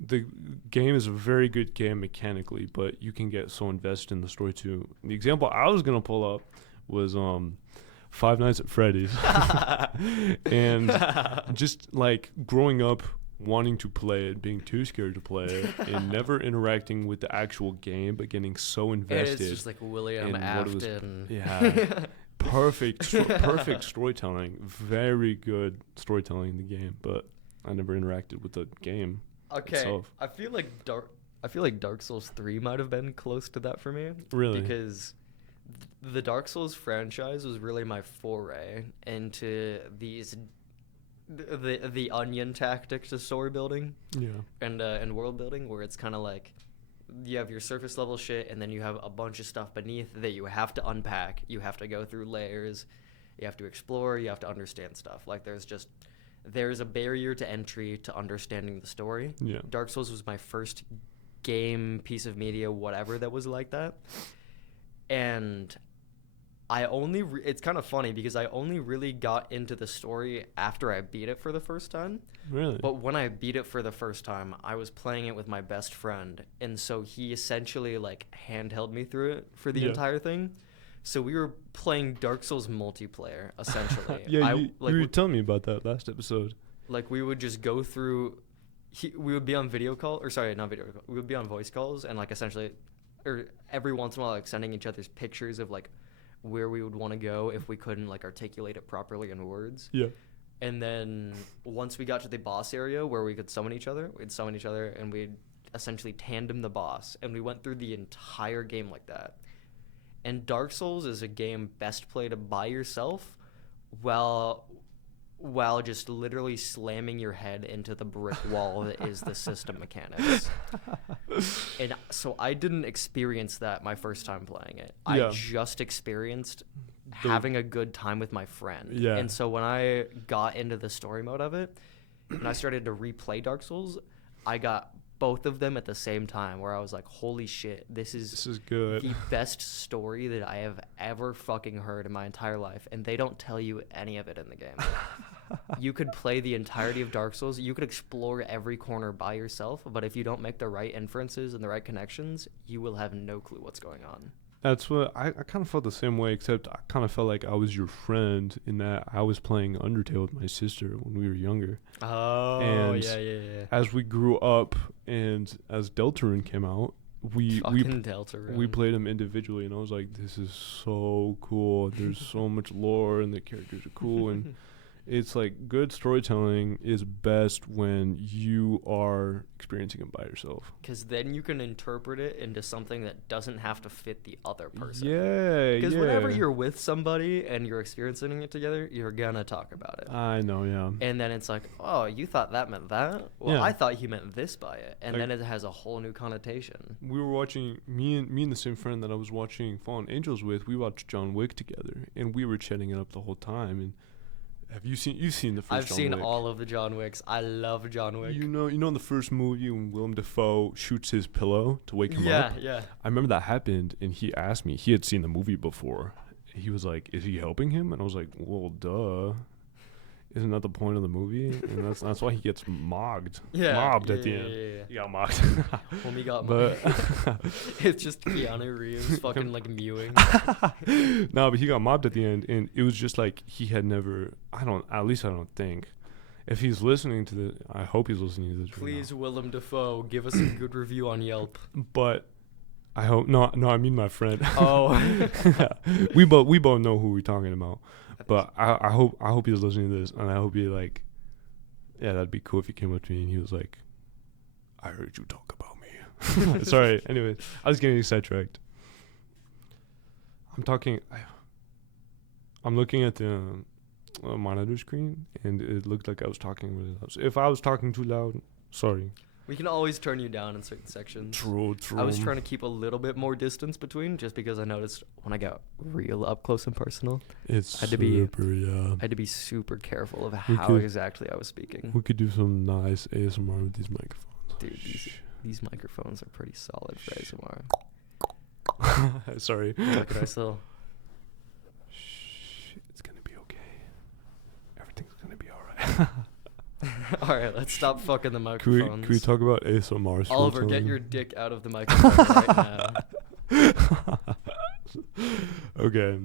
the game is a very good game mechanically, but you can get so invested in the story too. The example I was gonna pull up was Five Nights at Freddy's, and just like growing up wanting to play it, being too scared to play it, and never interacting with the actual game, but getting so And invested. it's just like William in what it was- Afton. Yeah. Perfect storytelling, very good storytelling in the game, but I never interacted with the game Okay, itself. I feel like Dark Souls 3 might have been close to that for me. Really? Because the Dark Souls franchise was really my foray into the onion tactic to story building Yeah. and world building, where it's kind of like you have your surface level shit and then you have a bunch of stuff beneath that you have to unpack. You have to go through layers. You have to explore. You have to understand stuff. Like there's a barrier to entry to understanding the story. Yeah. Dark Souls was my first game, piece of media, whatever that was like that. And it's kind of funny because I only really got into the story after I beat it for the first time. Really? But when I beat it for the first time, I was playing it with my best friend. And so he essentially like handheld me through it for the Yeah. entire thing. So we were playing Dark Souls multiplayer, essentially. Yeah, you were telling me about that last episode. Like we would just go through we would be on video call, or sorry, not video call. We would be on voice calls and like essentially, or every once in a while, like sending each other's pictures of like where we would want to go if we couldn't like articulate it properly in words. Yeah. And then once we got to the boss area where we could summon each other, and we'd essentially tandem the boss. And we went through the entire game like that. And Dark Souls is a game best played by yourself while just literally slamming your head into the brick wall that is the system mechanics. And so I didn't experience that my first time playing it. Yeah. I just experienced having a good time with my friend. Yeah. And so when I got into the story mode of it and I started to replay Dark Souls, I got both of them at the same time, where I was like, holy shit, this This is is good. the best story that I have ever fucking heard in my entire life, and they don't tell you any of it in the game. You could play the entirety of Dark Souls, you could explore every corner by yourself, but if you don't make the right inferences and the right connections, you will have no clue what's going on. That's what I kind of felt the same way, except I kind of felt like I was your friend in that I was playing Undertale with my sister when we were younger. Oh, And yeah. as we grew up and as Deltarune came out, we played them individually, and I was like, this is so cool. There's so much lore, and the characters are cool, and it's like good storytelling is best when you are experiencing it by yourself. Because then you can interpret it into something that doesn't have to fit the other person. Yeah, Because whenever you're with somebody and you're experiencing it together, you're gonna talk about it. I know, yeah. And then it's like, oh, you thought that meant that? Well, Yeah. I thought you meant this by it. And Like, then it has a whole new connotation. we were watching, me and the same friend that I was watching Fallen Angels with, we watched John Wick together, and we were chatting it up the whole time. And you've seen the first I've John seen Wick. all of the John Wicks. I love John Wick. You know in the first movie when Willem Dafoe shoots his pillow to wake him up? Yeah. I remember that happened, and he asked me, he had seen the movie before. He was like, is he helping him? And I was like, well, duh. Isn't that the point of the movie? And that's why he gets mobbed. Mobbed at the end. Yeah. He got mocked. Homie got But it's just Keanu Reeves fucking like mewing. no, but he got mobbed at the end, and it was just like he had never. At least I don't think. If he's listening to this, I hope he's listening to this. Please, Willem Dafoe, give us a good review on Yelp. But I hope no. I mean my friend. Oh, we both know who we're talking about. But I hope he's listening to this, and I hope he like. Yeah, that'd be cool if he came up to me and he was like, "I heard you talk about me." Sorry. Anyway, I was getting sidetracked. I'm looking at the monitor screen, and it looked like I was talking really loud. So if I was talking too loud, sorry. we can always turn you down in certain sections. True. I was trying to keep a little bit more distance between, just because I noticed when I got real up close and personal, It's had to be- super, yeah. I had to be super careful of We how could- exactly I was speaking. We could do some nice ASMR with these microphones. Dude, these microphones are pretty solid for ASMR. Sorry. Look at I still. Shh, it's gonna be okay. Everything's gonna be alright. All right, let's stop fucking the Can microphones. we talk about ASMR? Oliver, get storytelling? your dick out of the microphone right now. Okay.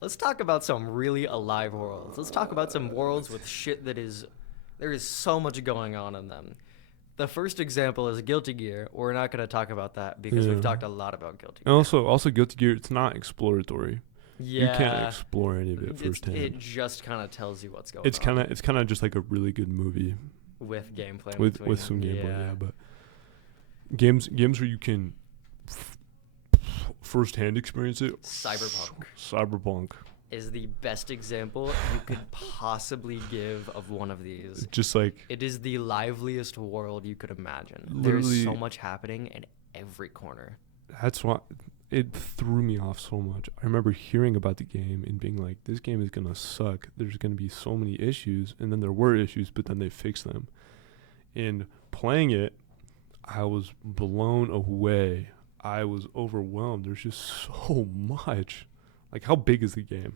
Let's talk about some really alive worlds. Let's talk about some worlds with shit that is... There is so much going on in them. The first example is Guilty Gear. We're not going to talk about that because Yeah. we've talked a lot about Guilty And Gear. also Guilty Gear, it's not exploratory. Yeah. You can't explore any of it It firsthand. just kind of tells you what's going It's on. kind of just like a really good movie With gameplay. in with between. some gameplay, yeah. But games where you can firsthand experience it. Cyberpunk. Is the best example you could possibly give of one of these. Just like It is the liveliest world you could imagine. Literally- There's so much happening in every corner. that's why it threw me off so much. I remember hearing about the game and being like, this game is gonna suck. There's gonna be so many issues, and then there were issues, but then they fixed them. And playing it, I was blown away. I was overwhelmed. There's just so much. Like, how big is the game?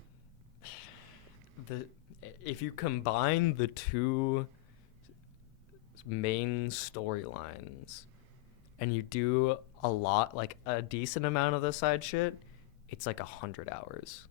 If you combine the two main storylines and you do a lot, like a decent amount of the side shit, it's like 100 hours.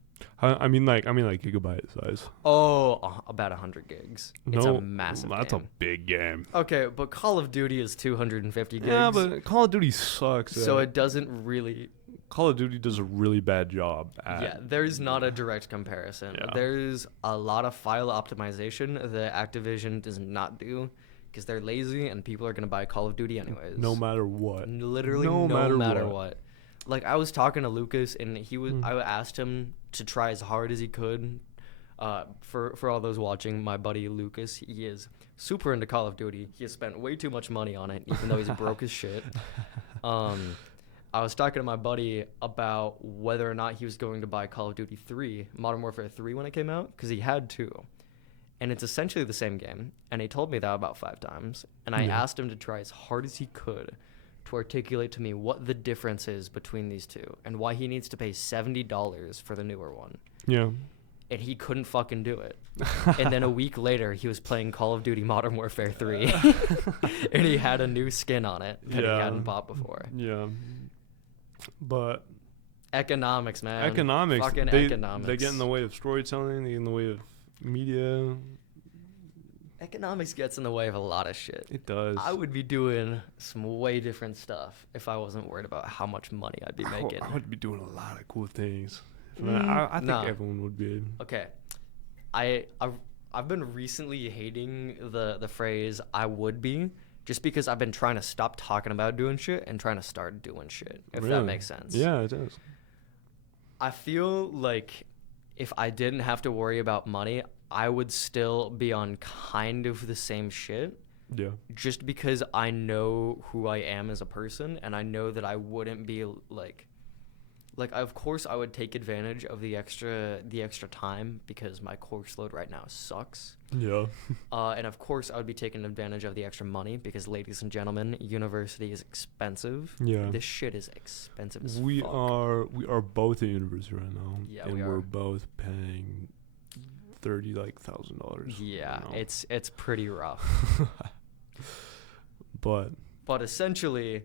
I mean like gigabyte size. Oh, about 100 gigs. It's a massive That's game. a big game. Okay, but Call of Duty is 250 gigs. Yeah, but Call of Duty sucks. so it doesn't really... Call of Duty does a really bad job at. Yeah, there's not a direct comparison. Yeah. There's a lot of file optimization that Activision does not do because they're lazy and people are going to buy Call of Duty anyways. No matter what. Literally no matter what. Like, I was talking to Lucas and I asked him to try as hard as he could. For all those watching, my buddy Lucas, he is super into Call of Duty. He has spent way too much money on it, even though he's broke as shit. I was talking to my buddy about whether or not he was going to buy Call of Duty 3, Modern Warfare 3, when it came out, because he had 2. And it's essentially the same game. And he told me that about 5 times. And I Yeah. asked him to try as hard as he could to articulate to me what the difference is between these two and why he needs to pay $70 for the newer one. Yeah. And he couldn't fucking do it. And then a week later, he was playing Call of Duty Modern Warfare 3. And he had a new skin on it that he hadn't bought before. Yeah. But Economics, man. economics, Fucking they economics. get in the way of storytelling. They get in the way of media. Economics gets in the way of a lot of shit. It does. I would be doing some way different stuff if I wasn't worried about how much money I'd be making. I would be doing a lot of cool things. I think Nah. everyone would be. Okay. I've been recently hating the phrase "I would be" just because I've been trying to stop talking about doing shit and trying to start doing shit. If that Really? makes sense. Yeah, it does. I feel like if I didn't have to worry about money, I would still be on kind of the same shit. Yeah. Just because I know who I am as a person, and I know that I wouldn't be like of course I would take advantage of the extra time because my course load right now sucks. Yeah. And of course I would be taking advantage of the extra money because, ladies and gentlemen, university is expensive. Yeah. This shit is expensive as We fuck. are both at university right now. Yeah, and we we're are. both paying $30,000. Yeah, you know? it's pretty rough. But But essentially,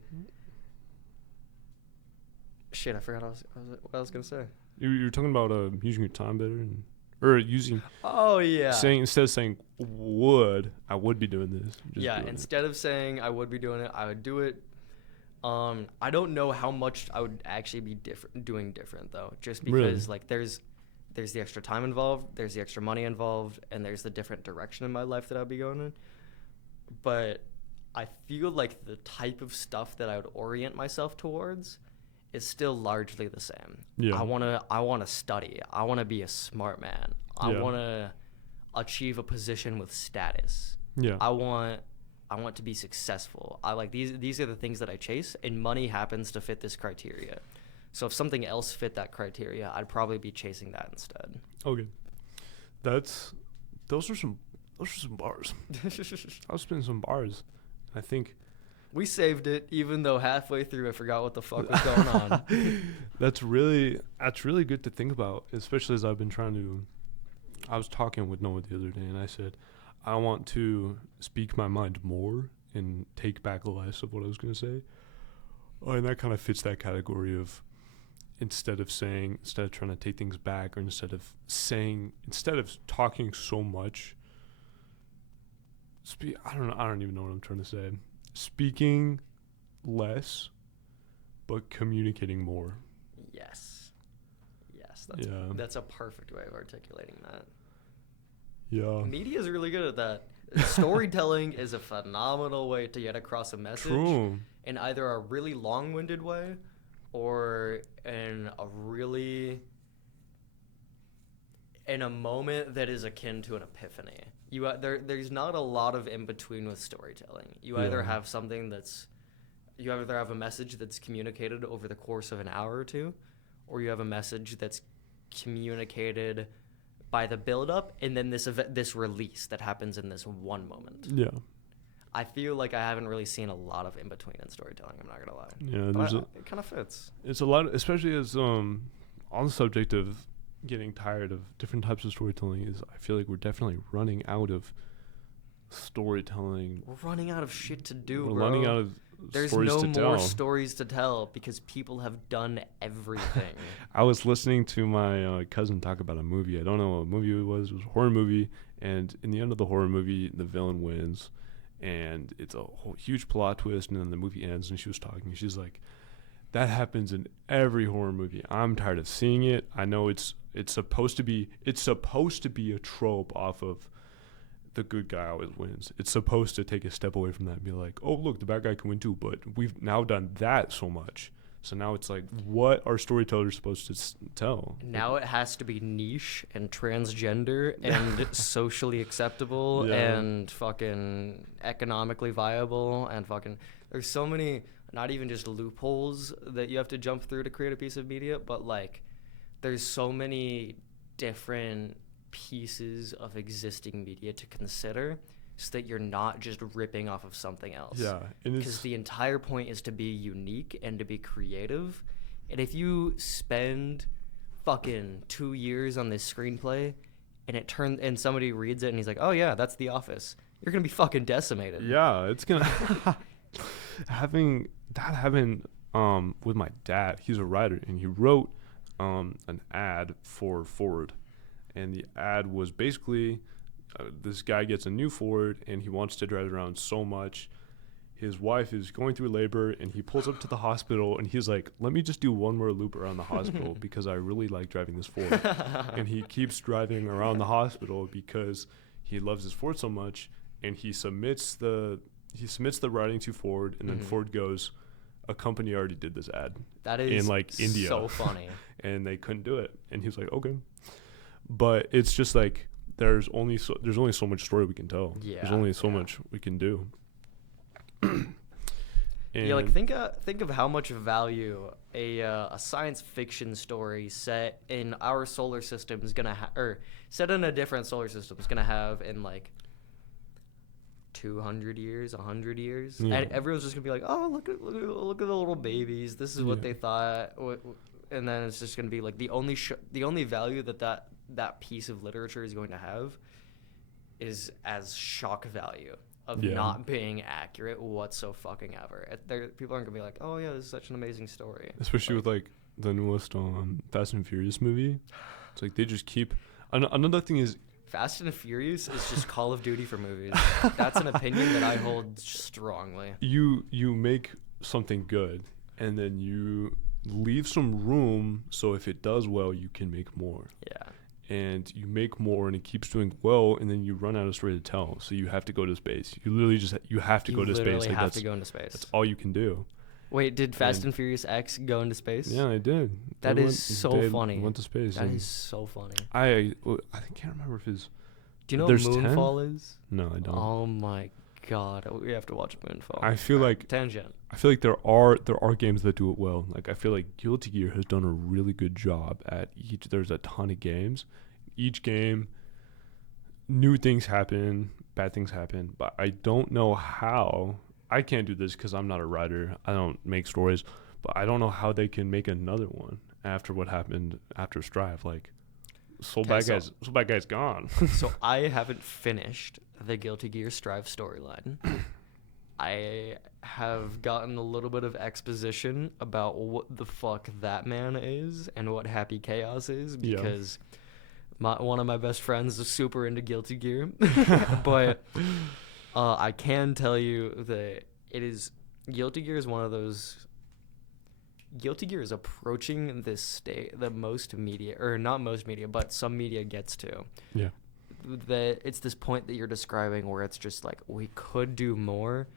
shit, I forgot what I was gonna say. you're talking about using your time better or using Oh yeah. saying instead of saying I would be doing this. Just Yeah, doing it. instead of saying I would be doing it, I would do it. I don't know how much I would actually be doing different though, just because Really? like there's the extra time involved, there's the extra money involved, and there's the different direction in my life that I'd be going in. But I feel like the type of stuff that I would orient myself towards is still largely the same. Yeah. I wanna study. I wanna be a smart man. I Yeah. wanna achieve a position with status. Yeah. I want to be successful. I like these are the things that I chase, and money happens to fit this criteria. So if something else fit that criteria, I'd probably be chasing that instead. Okay. Those are some bars. I was spinning some bars. I think We saved it, even though halfway through I forgot what the fuck was going on. that's really good to think about, especially as I've been I was talking with Noah the other day, and I said I want to speak my mind more and take back less of what I was going to say. And that kind of fits that category of instead of trying to take things back, or instead of talking so much, I don't even know what I'm trying to say. Speaking less, but communicating more. Yes, Yeah. that's a perfect way of articulating that. Yeah. Media is really good at that. Storytelling is a phenomenal way to get across a message True. in either a really long-winded way or in a moment that is akin to an epiphany. There's not a lot of in between with storytelling. You either Yeah. have you either have a message that's communicated over the course of an hour or two, or you have a message that's communicated by the build-up and then this release that happens in this one moment. Yeah. I feel like I haven't really seen a lot of in between in storytelling. I'm not gonna lie. Yeah. But it kind of fits. It's a lot, especially as on the subject of getting tired of different types of storytelling. I feel like we're definitely running out of storytelling. We're running out of shit to do, We're bro. running out of There's stories no to more tell. stories to tell because people have done everything. I was listening to my cousin talk about a movie. I don't know what movie it was. It was a horror movie, and in the end of the horror movie, the villain wins, and it's a huge plot twist, and then the movie ends, and she was talking. She's like, that happens in every horror movie. I'm tired of seeing it. I know it's supposed to be a trope off of the good guy always wins. It's supposed to take a step away from that and be like, oh, look, the bad guy can win too. But we've now done that so much. So now it's like, what are storytellers supposed to tell? Now it has to be niche and transgender and socially acceptable and fucking economically viable and fucking... There's so many, not even just loopholes that you have to jump through to create a piece of media, but like there's so many different pieces of existing media to consider so that you're not just ripping off of something else. Yeah. And Because the entire point is to be unique and to be creative. And if you spend fucking 2 years on this screenplay and somebody reads it and he's like, oh yeah, that's The Office, you're going to be fucking decimated. yeah, it's gonna having that happen with my dad. He's a writer, and he wrote an ad for Ford, and the ad was basically this guy gets a new Ford and he wants to drive it around so much. His wife is going through labor, and he pulls up to the hospital, and he's like, let me just do one more loop around the hospital because I really like driving this Ford. And he keeps driving around the hospital because he loves his Ford so much, and he submits the writing to Ford, and then Ford goes, a company already did this ad. That is in like India. so funny. And they couldn't do it. And he was like, okay. But it's just like there's only so much story we can tell. Yeah, there's only so much we can do. Yeah, like think of how much value a science fiction story set in our solar system is gonna or set in a different solar system is gonna have in like 200 years, 100 years, and everyone's just gonna be like, oh, look at the little babies. This is what they thought, and then it's just gonna be like the only value that piece of literature is going to have is as shock value of not being accurate whatsoever. People aren't gonna be like, oh yeah, this is such an amazing story. Especially with like the newest Fast and Furious movie. It's like they just keep. Another thing is, Fast and Furious is just Call of Duty for movies. That's an opinion that I hold strongly. You make something good, and then you leave some room so if it does well, you can make more. Yeah. And you make more, and it keeps doing well, and then you run out of story to tell. So you have to go to space. You literally just have to go to space. Like have to go into space. That's all you can do. Wait, did Fast and Furious X go into space? Yeah, they did. That is so funny. Went to space. That is so funny. I can't remember if it's. Do you know what Moonfall is? No, I don't. Oh my god, we have to watch Moonfall. I feel like tangent. I feel like there are games that do it well. Like I feel like Guilty Gear has done a really good job at each. There's a ton of games. Each game, new things happen, bad things happen, but I don't know how. I can't do this because I'm not a writer. I don't make stories, but I don't know how they can make another one after what happened after Strive. Like, Soul Bad Guy's gone. So I haven't finished the Guilty Gear Strive storyline. I have gotten a little bit of exposition about what the fuck that man is and what Happy Chaos is because one of my best friends is super into Guilty Gear. But I can tell you that Guilty Gear is one of those. Guilty Gear is approaching this state that most media, or not most media, but some media gets to. Yeah. That it's this point that you're describing where it's just like, we could do more,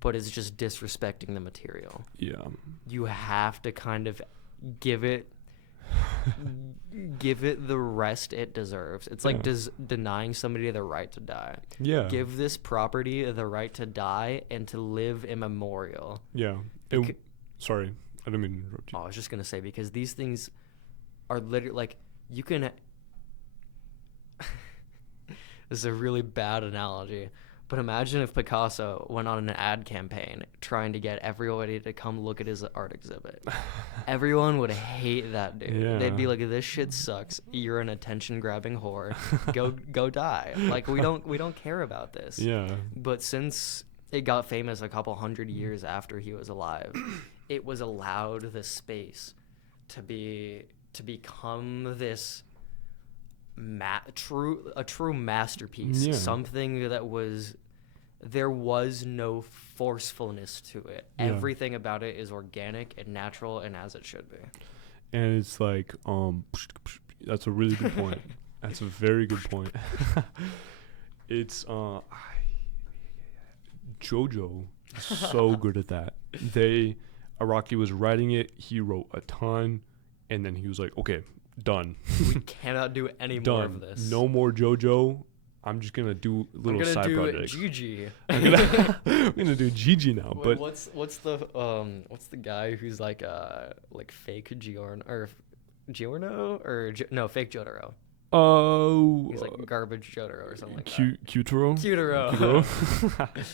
but it's just disrespecting the material. Yeah. You have to kind of give it the rest it deserves. It's like denying somebody the right to die. Yeah. Give this property the right to die and to live immemorial. Yeah. Sorry, I didn't mean to interrupt you. I was just going to say, because these things are literally, like, you can... This is a really bad analogy, but imagine if Picasso went on an ad campaign trying to get everybody to come look at his art exhibit. Everyone would hate that dude. Yeah. They'd be like, this shit sucks. You're an attention-grabbing whore. Go die. Like, we don't care about this. Yeah. But since it got famous a couple hundred years after he was alive, it was allowed the space to become this true masterpiece. Something that there was no forcefulness to it. Everything about it is organic and natural and as it should be. And it's like that's a really good point. That's a very good point. It's JoJo is so good at that. Araki was writing it, he wrote a ton, and then he was like, okay, done. We cannot do any more of this. No more JoJo. I'm just gonna do little side projects. I'm gonna do Gigi now. Wait, but what's the guy who's like fake Giorno or fake Jotaro? Oh, He's like Garbage Jotaro or something like Cutero. Cutero.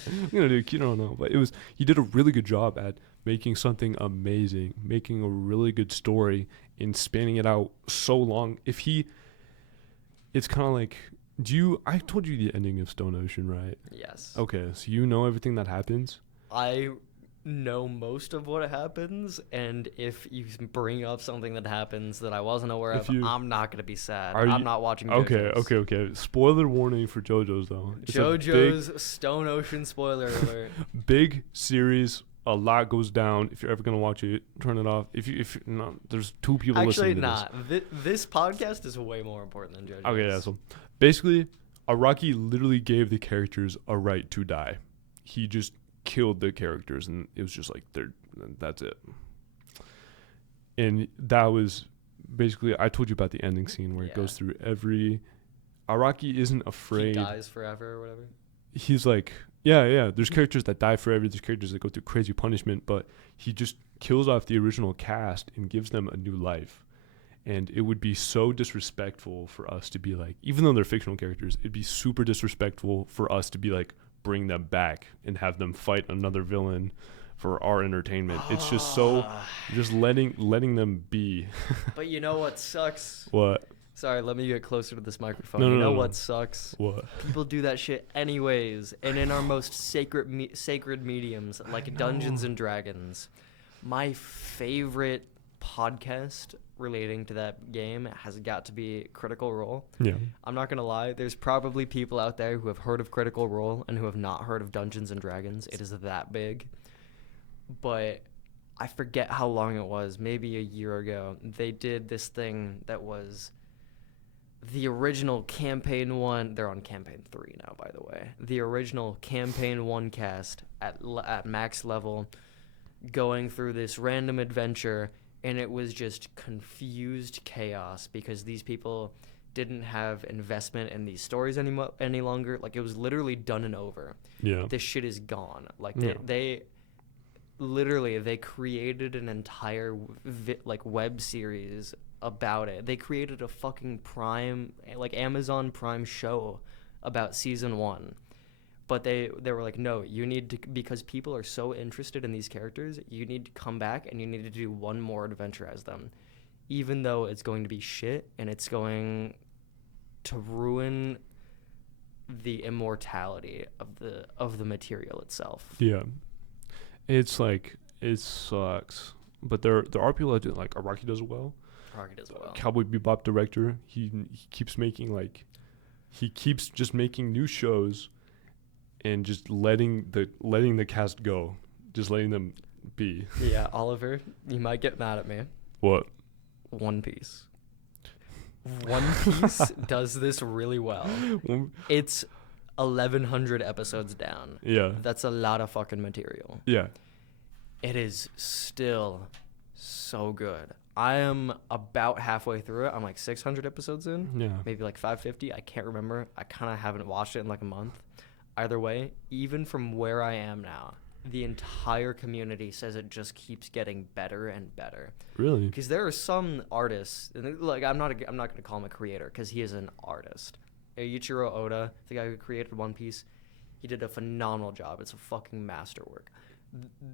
I'm gonna do Cutero now, but he did a really good job at making something amazing, making a really good story, and spanning it out so long. It's kind of like, I told you the ending of Stone Ocean, right? Yes. Okay, so you know everything that happens. I know most of what happens, and if you bring up something that happens that I wasn't aware of, I'm not gonna be sad. I'm not watching JoJo's. Okay. Spoiler warning for JoJo's though. It's JoJo's Stone Ocean spoiler alert. Big series. A lot goes down. If you're ever gonna watch it, turn it off. There's 2 people listening to this. Actually, this podcast is way more important than JoJo's. Okay, yeah. So basically, Araki literally gave the characters a right to die. He just killed the characters, and it was just like that's it. And that was basically, I told you about the ending scene where it goes through every. Araki isn't afraid. He dies forever or whatever. He's like, yeah. There's characters that die forever. There's characters that go through crazy punishment, but he just kills off the original cast and gives them a new life. And it would be so disrespectful for us to be like, even though they're fictional characters, it'd be super disrespectful for us to be like, bring them back and have them fight another villain for our entertainment. It's just so, just letting them be. But you know what sucks? What? Sorry, let me get closer to this microphone. No. What sucks? What? People do that shit anyways, and in our most sacred mediums, like Dungeons and Dragons. My favorite podcast relating to that game has got to be Critical Role. Yeah. I'm not gonna lie, there's probably people out there who have heard of Critical Role and who have not heard of Dungeons and Dragons. It is that big. But I forget how long it was, maybe a year ago. They did this thing that was the original Campaign 1. They're on Campaign 3 now, by the way. The original Campaign 1 cast at max level, going through this random adventure, and it was just confused chaos because these people didn't have investment in these stories any longer. Like, it was literally done and over. Yeah. This shit is gone. Like, they literally, they created an entire web series about it. They created a fucking Prime, like Amazon Prime show about season 1. But they were like, no, you need to, because people are so interested in these characters, you need to come back and you need to do one more adventure as them. Even though it's going to be shit and it's going to ruin the immortality of the material itself. Yeah. It's like, it sucks. But there are people that do, like, Araki does it well. Araki does it well. Cowboy Bebop director, he keeps making, like, he keeps just making new shows and just letting the cast go, just letting them be. Yeah, Oliver, you might get mad at me. What? One Piece. One Piece does this really well. It's 1,100 episodes down. Yeah. That's a lot of fucking material. Yeah. It is still so good. I am about halfway through it. I'm like 600 episodes in. Yeah. Maybe like 550. I can't remember. I kind of haven't watched it in like a month. Either way, even from where I am now, the entire community says it just keeps getting better and better. Really? Because there are some artists, like I'm not going to call him a creator because he is an artist. Eiichiro Oda, the guy who created One Piece, he did a phenomenal job. It's a fucking masterwork.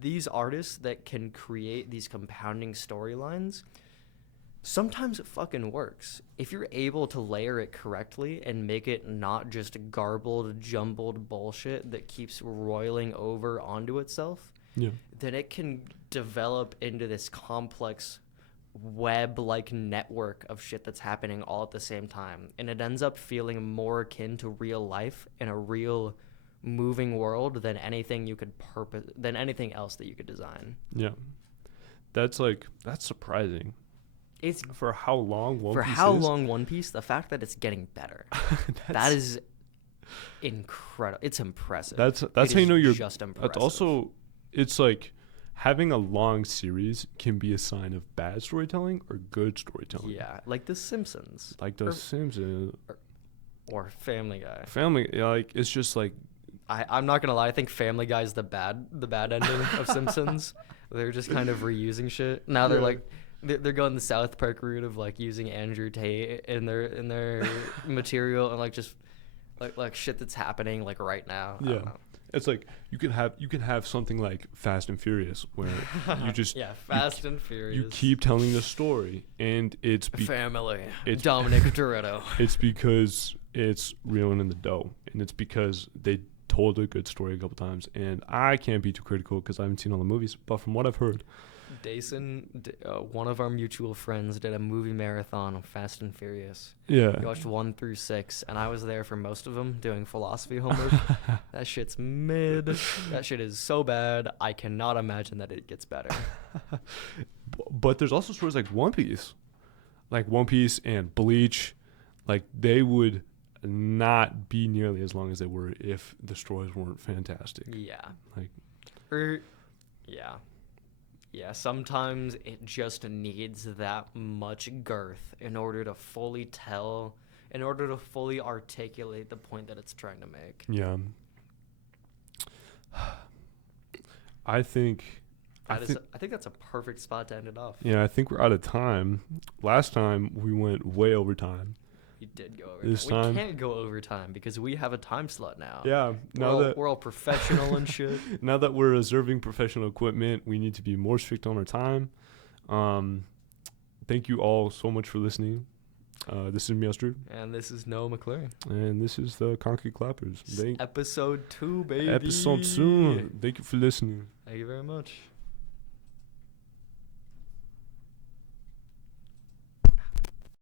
These artists that can create these compounding storylines, sometimes it fucking works. If you're able to layer it correctly and make it not just garbled, jumbled bullshit that keeps roiling over onto itself, then it can develop into this complex web-like network of shit that's happening all at the same time. And it ends up feeling more akin to real life in a real moving world than anything else that you could design. Yeah. That's surprising. It's for how long One Piece long One Piece, the fact that it's getting better. That is incredible. It's impressive. That's how you know you're just impressive. That's also, it's like having a long series can be a sign of bad storytelling or good storytelling. Yeah, like The Simpsons. Or Family Guy. Like, it's just like, I'm not gonna lie, I think Family Guy's the bad ending of Simpsons. They're just kind of reusing shit. Now they're like, They're going the South Park route of like using Andrew Tate in their material and like just like shit that's happening like right now. I Yeah. don't know. It's like you can have something like Fast and Furious where you just yeah, Fast and Furious. you keep telling the story, and it's Family. it's- Dominic Toretto. it's because it's reeling in the dough, and it's because they told a good story a couple times. And I can't be too critical because I haven't seen all the movies, but from what I've heard, One of our mutual friends, did a movie marathon of Fast and Furious. yeah, He watched 1 through 6, and I was there for most of them doing philosophy homework. That shit's mid. That shit is so bad. I cannot imagine that it gets better. but there's also stories like One Piece, and Bleach, like they would not be nearly as long as they were if the stories weren't fantastic. Yeah. Like, Yeah. Yeah, sometimes it just needs that much girth in order to fully articulate the point that it's trying to make. yeah. I think I think that's a perfect spot to end it off. Yeah, I think we're out of time. Last time we went way over time. You did go over This time. time- We can't go over time because we have a time slot now. Yeah, We're all professional and shit. now that we're reserving professional equipment, we need to be more strict on our time. Thank you all so much for listening. This is Meowster, And this is Noah McClure. and this is the Concrete Clappers. Episode 2, baby. Episode soon. Thank you for listening. Thank you very much.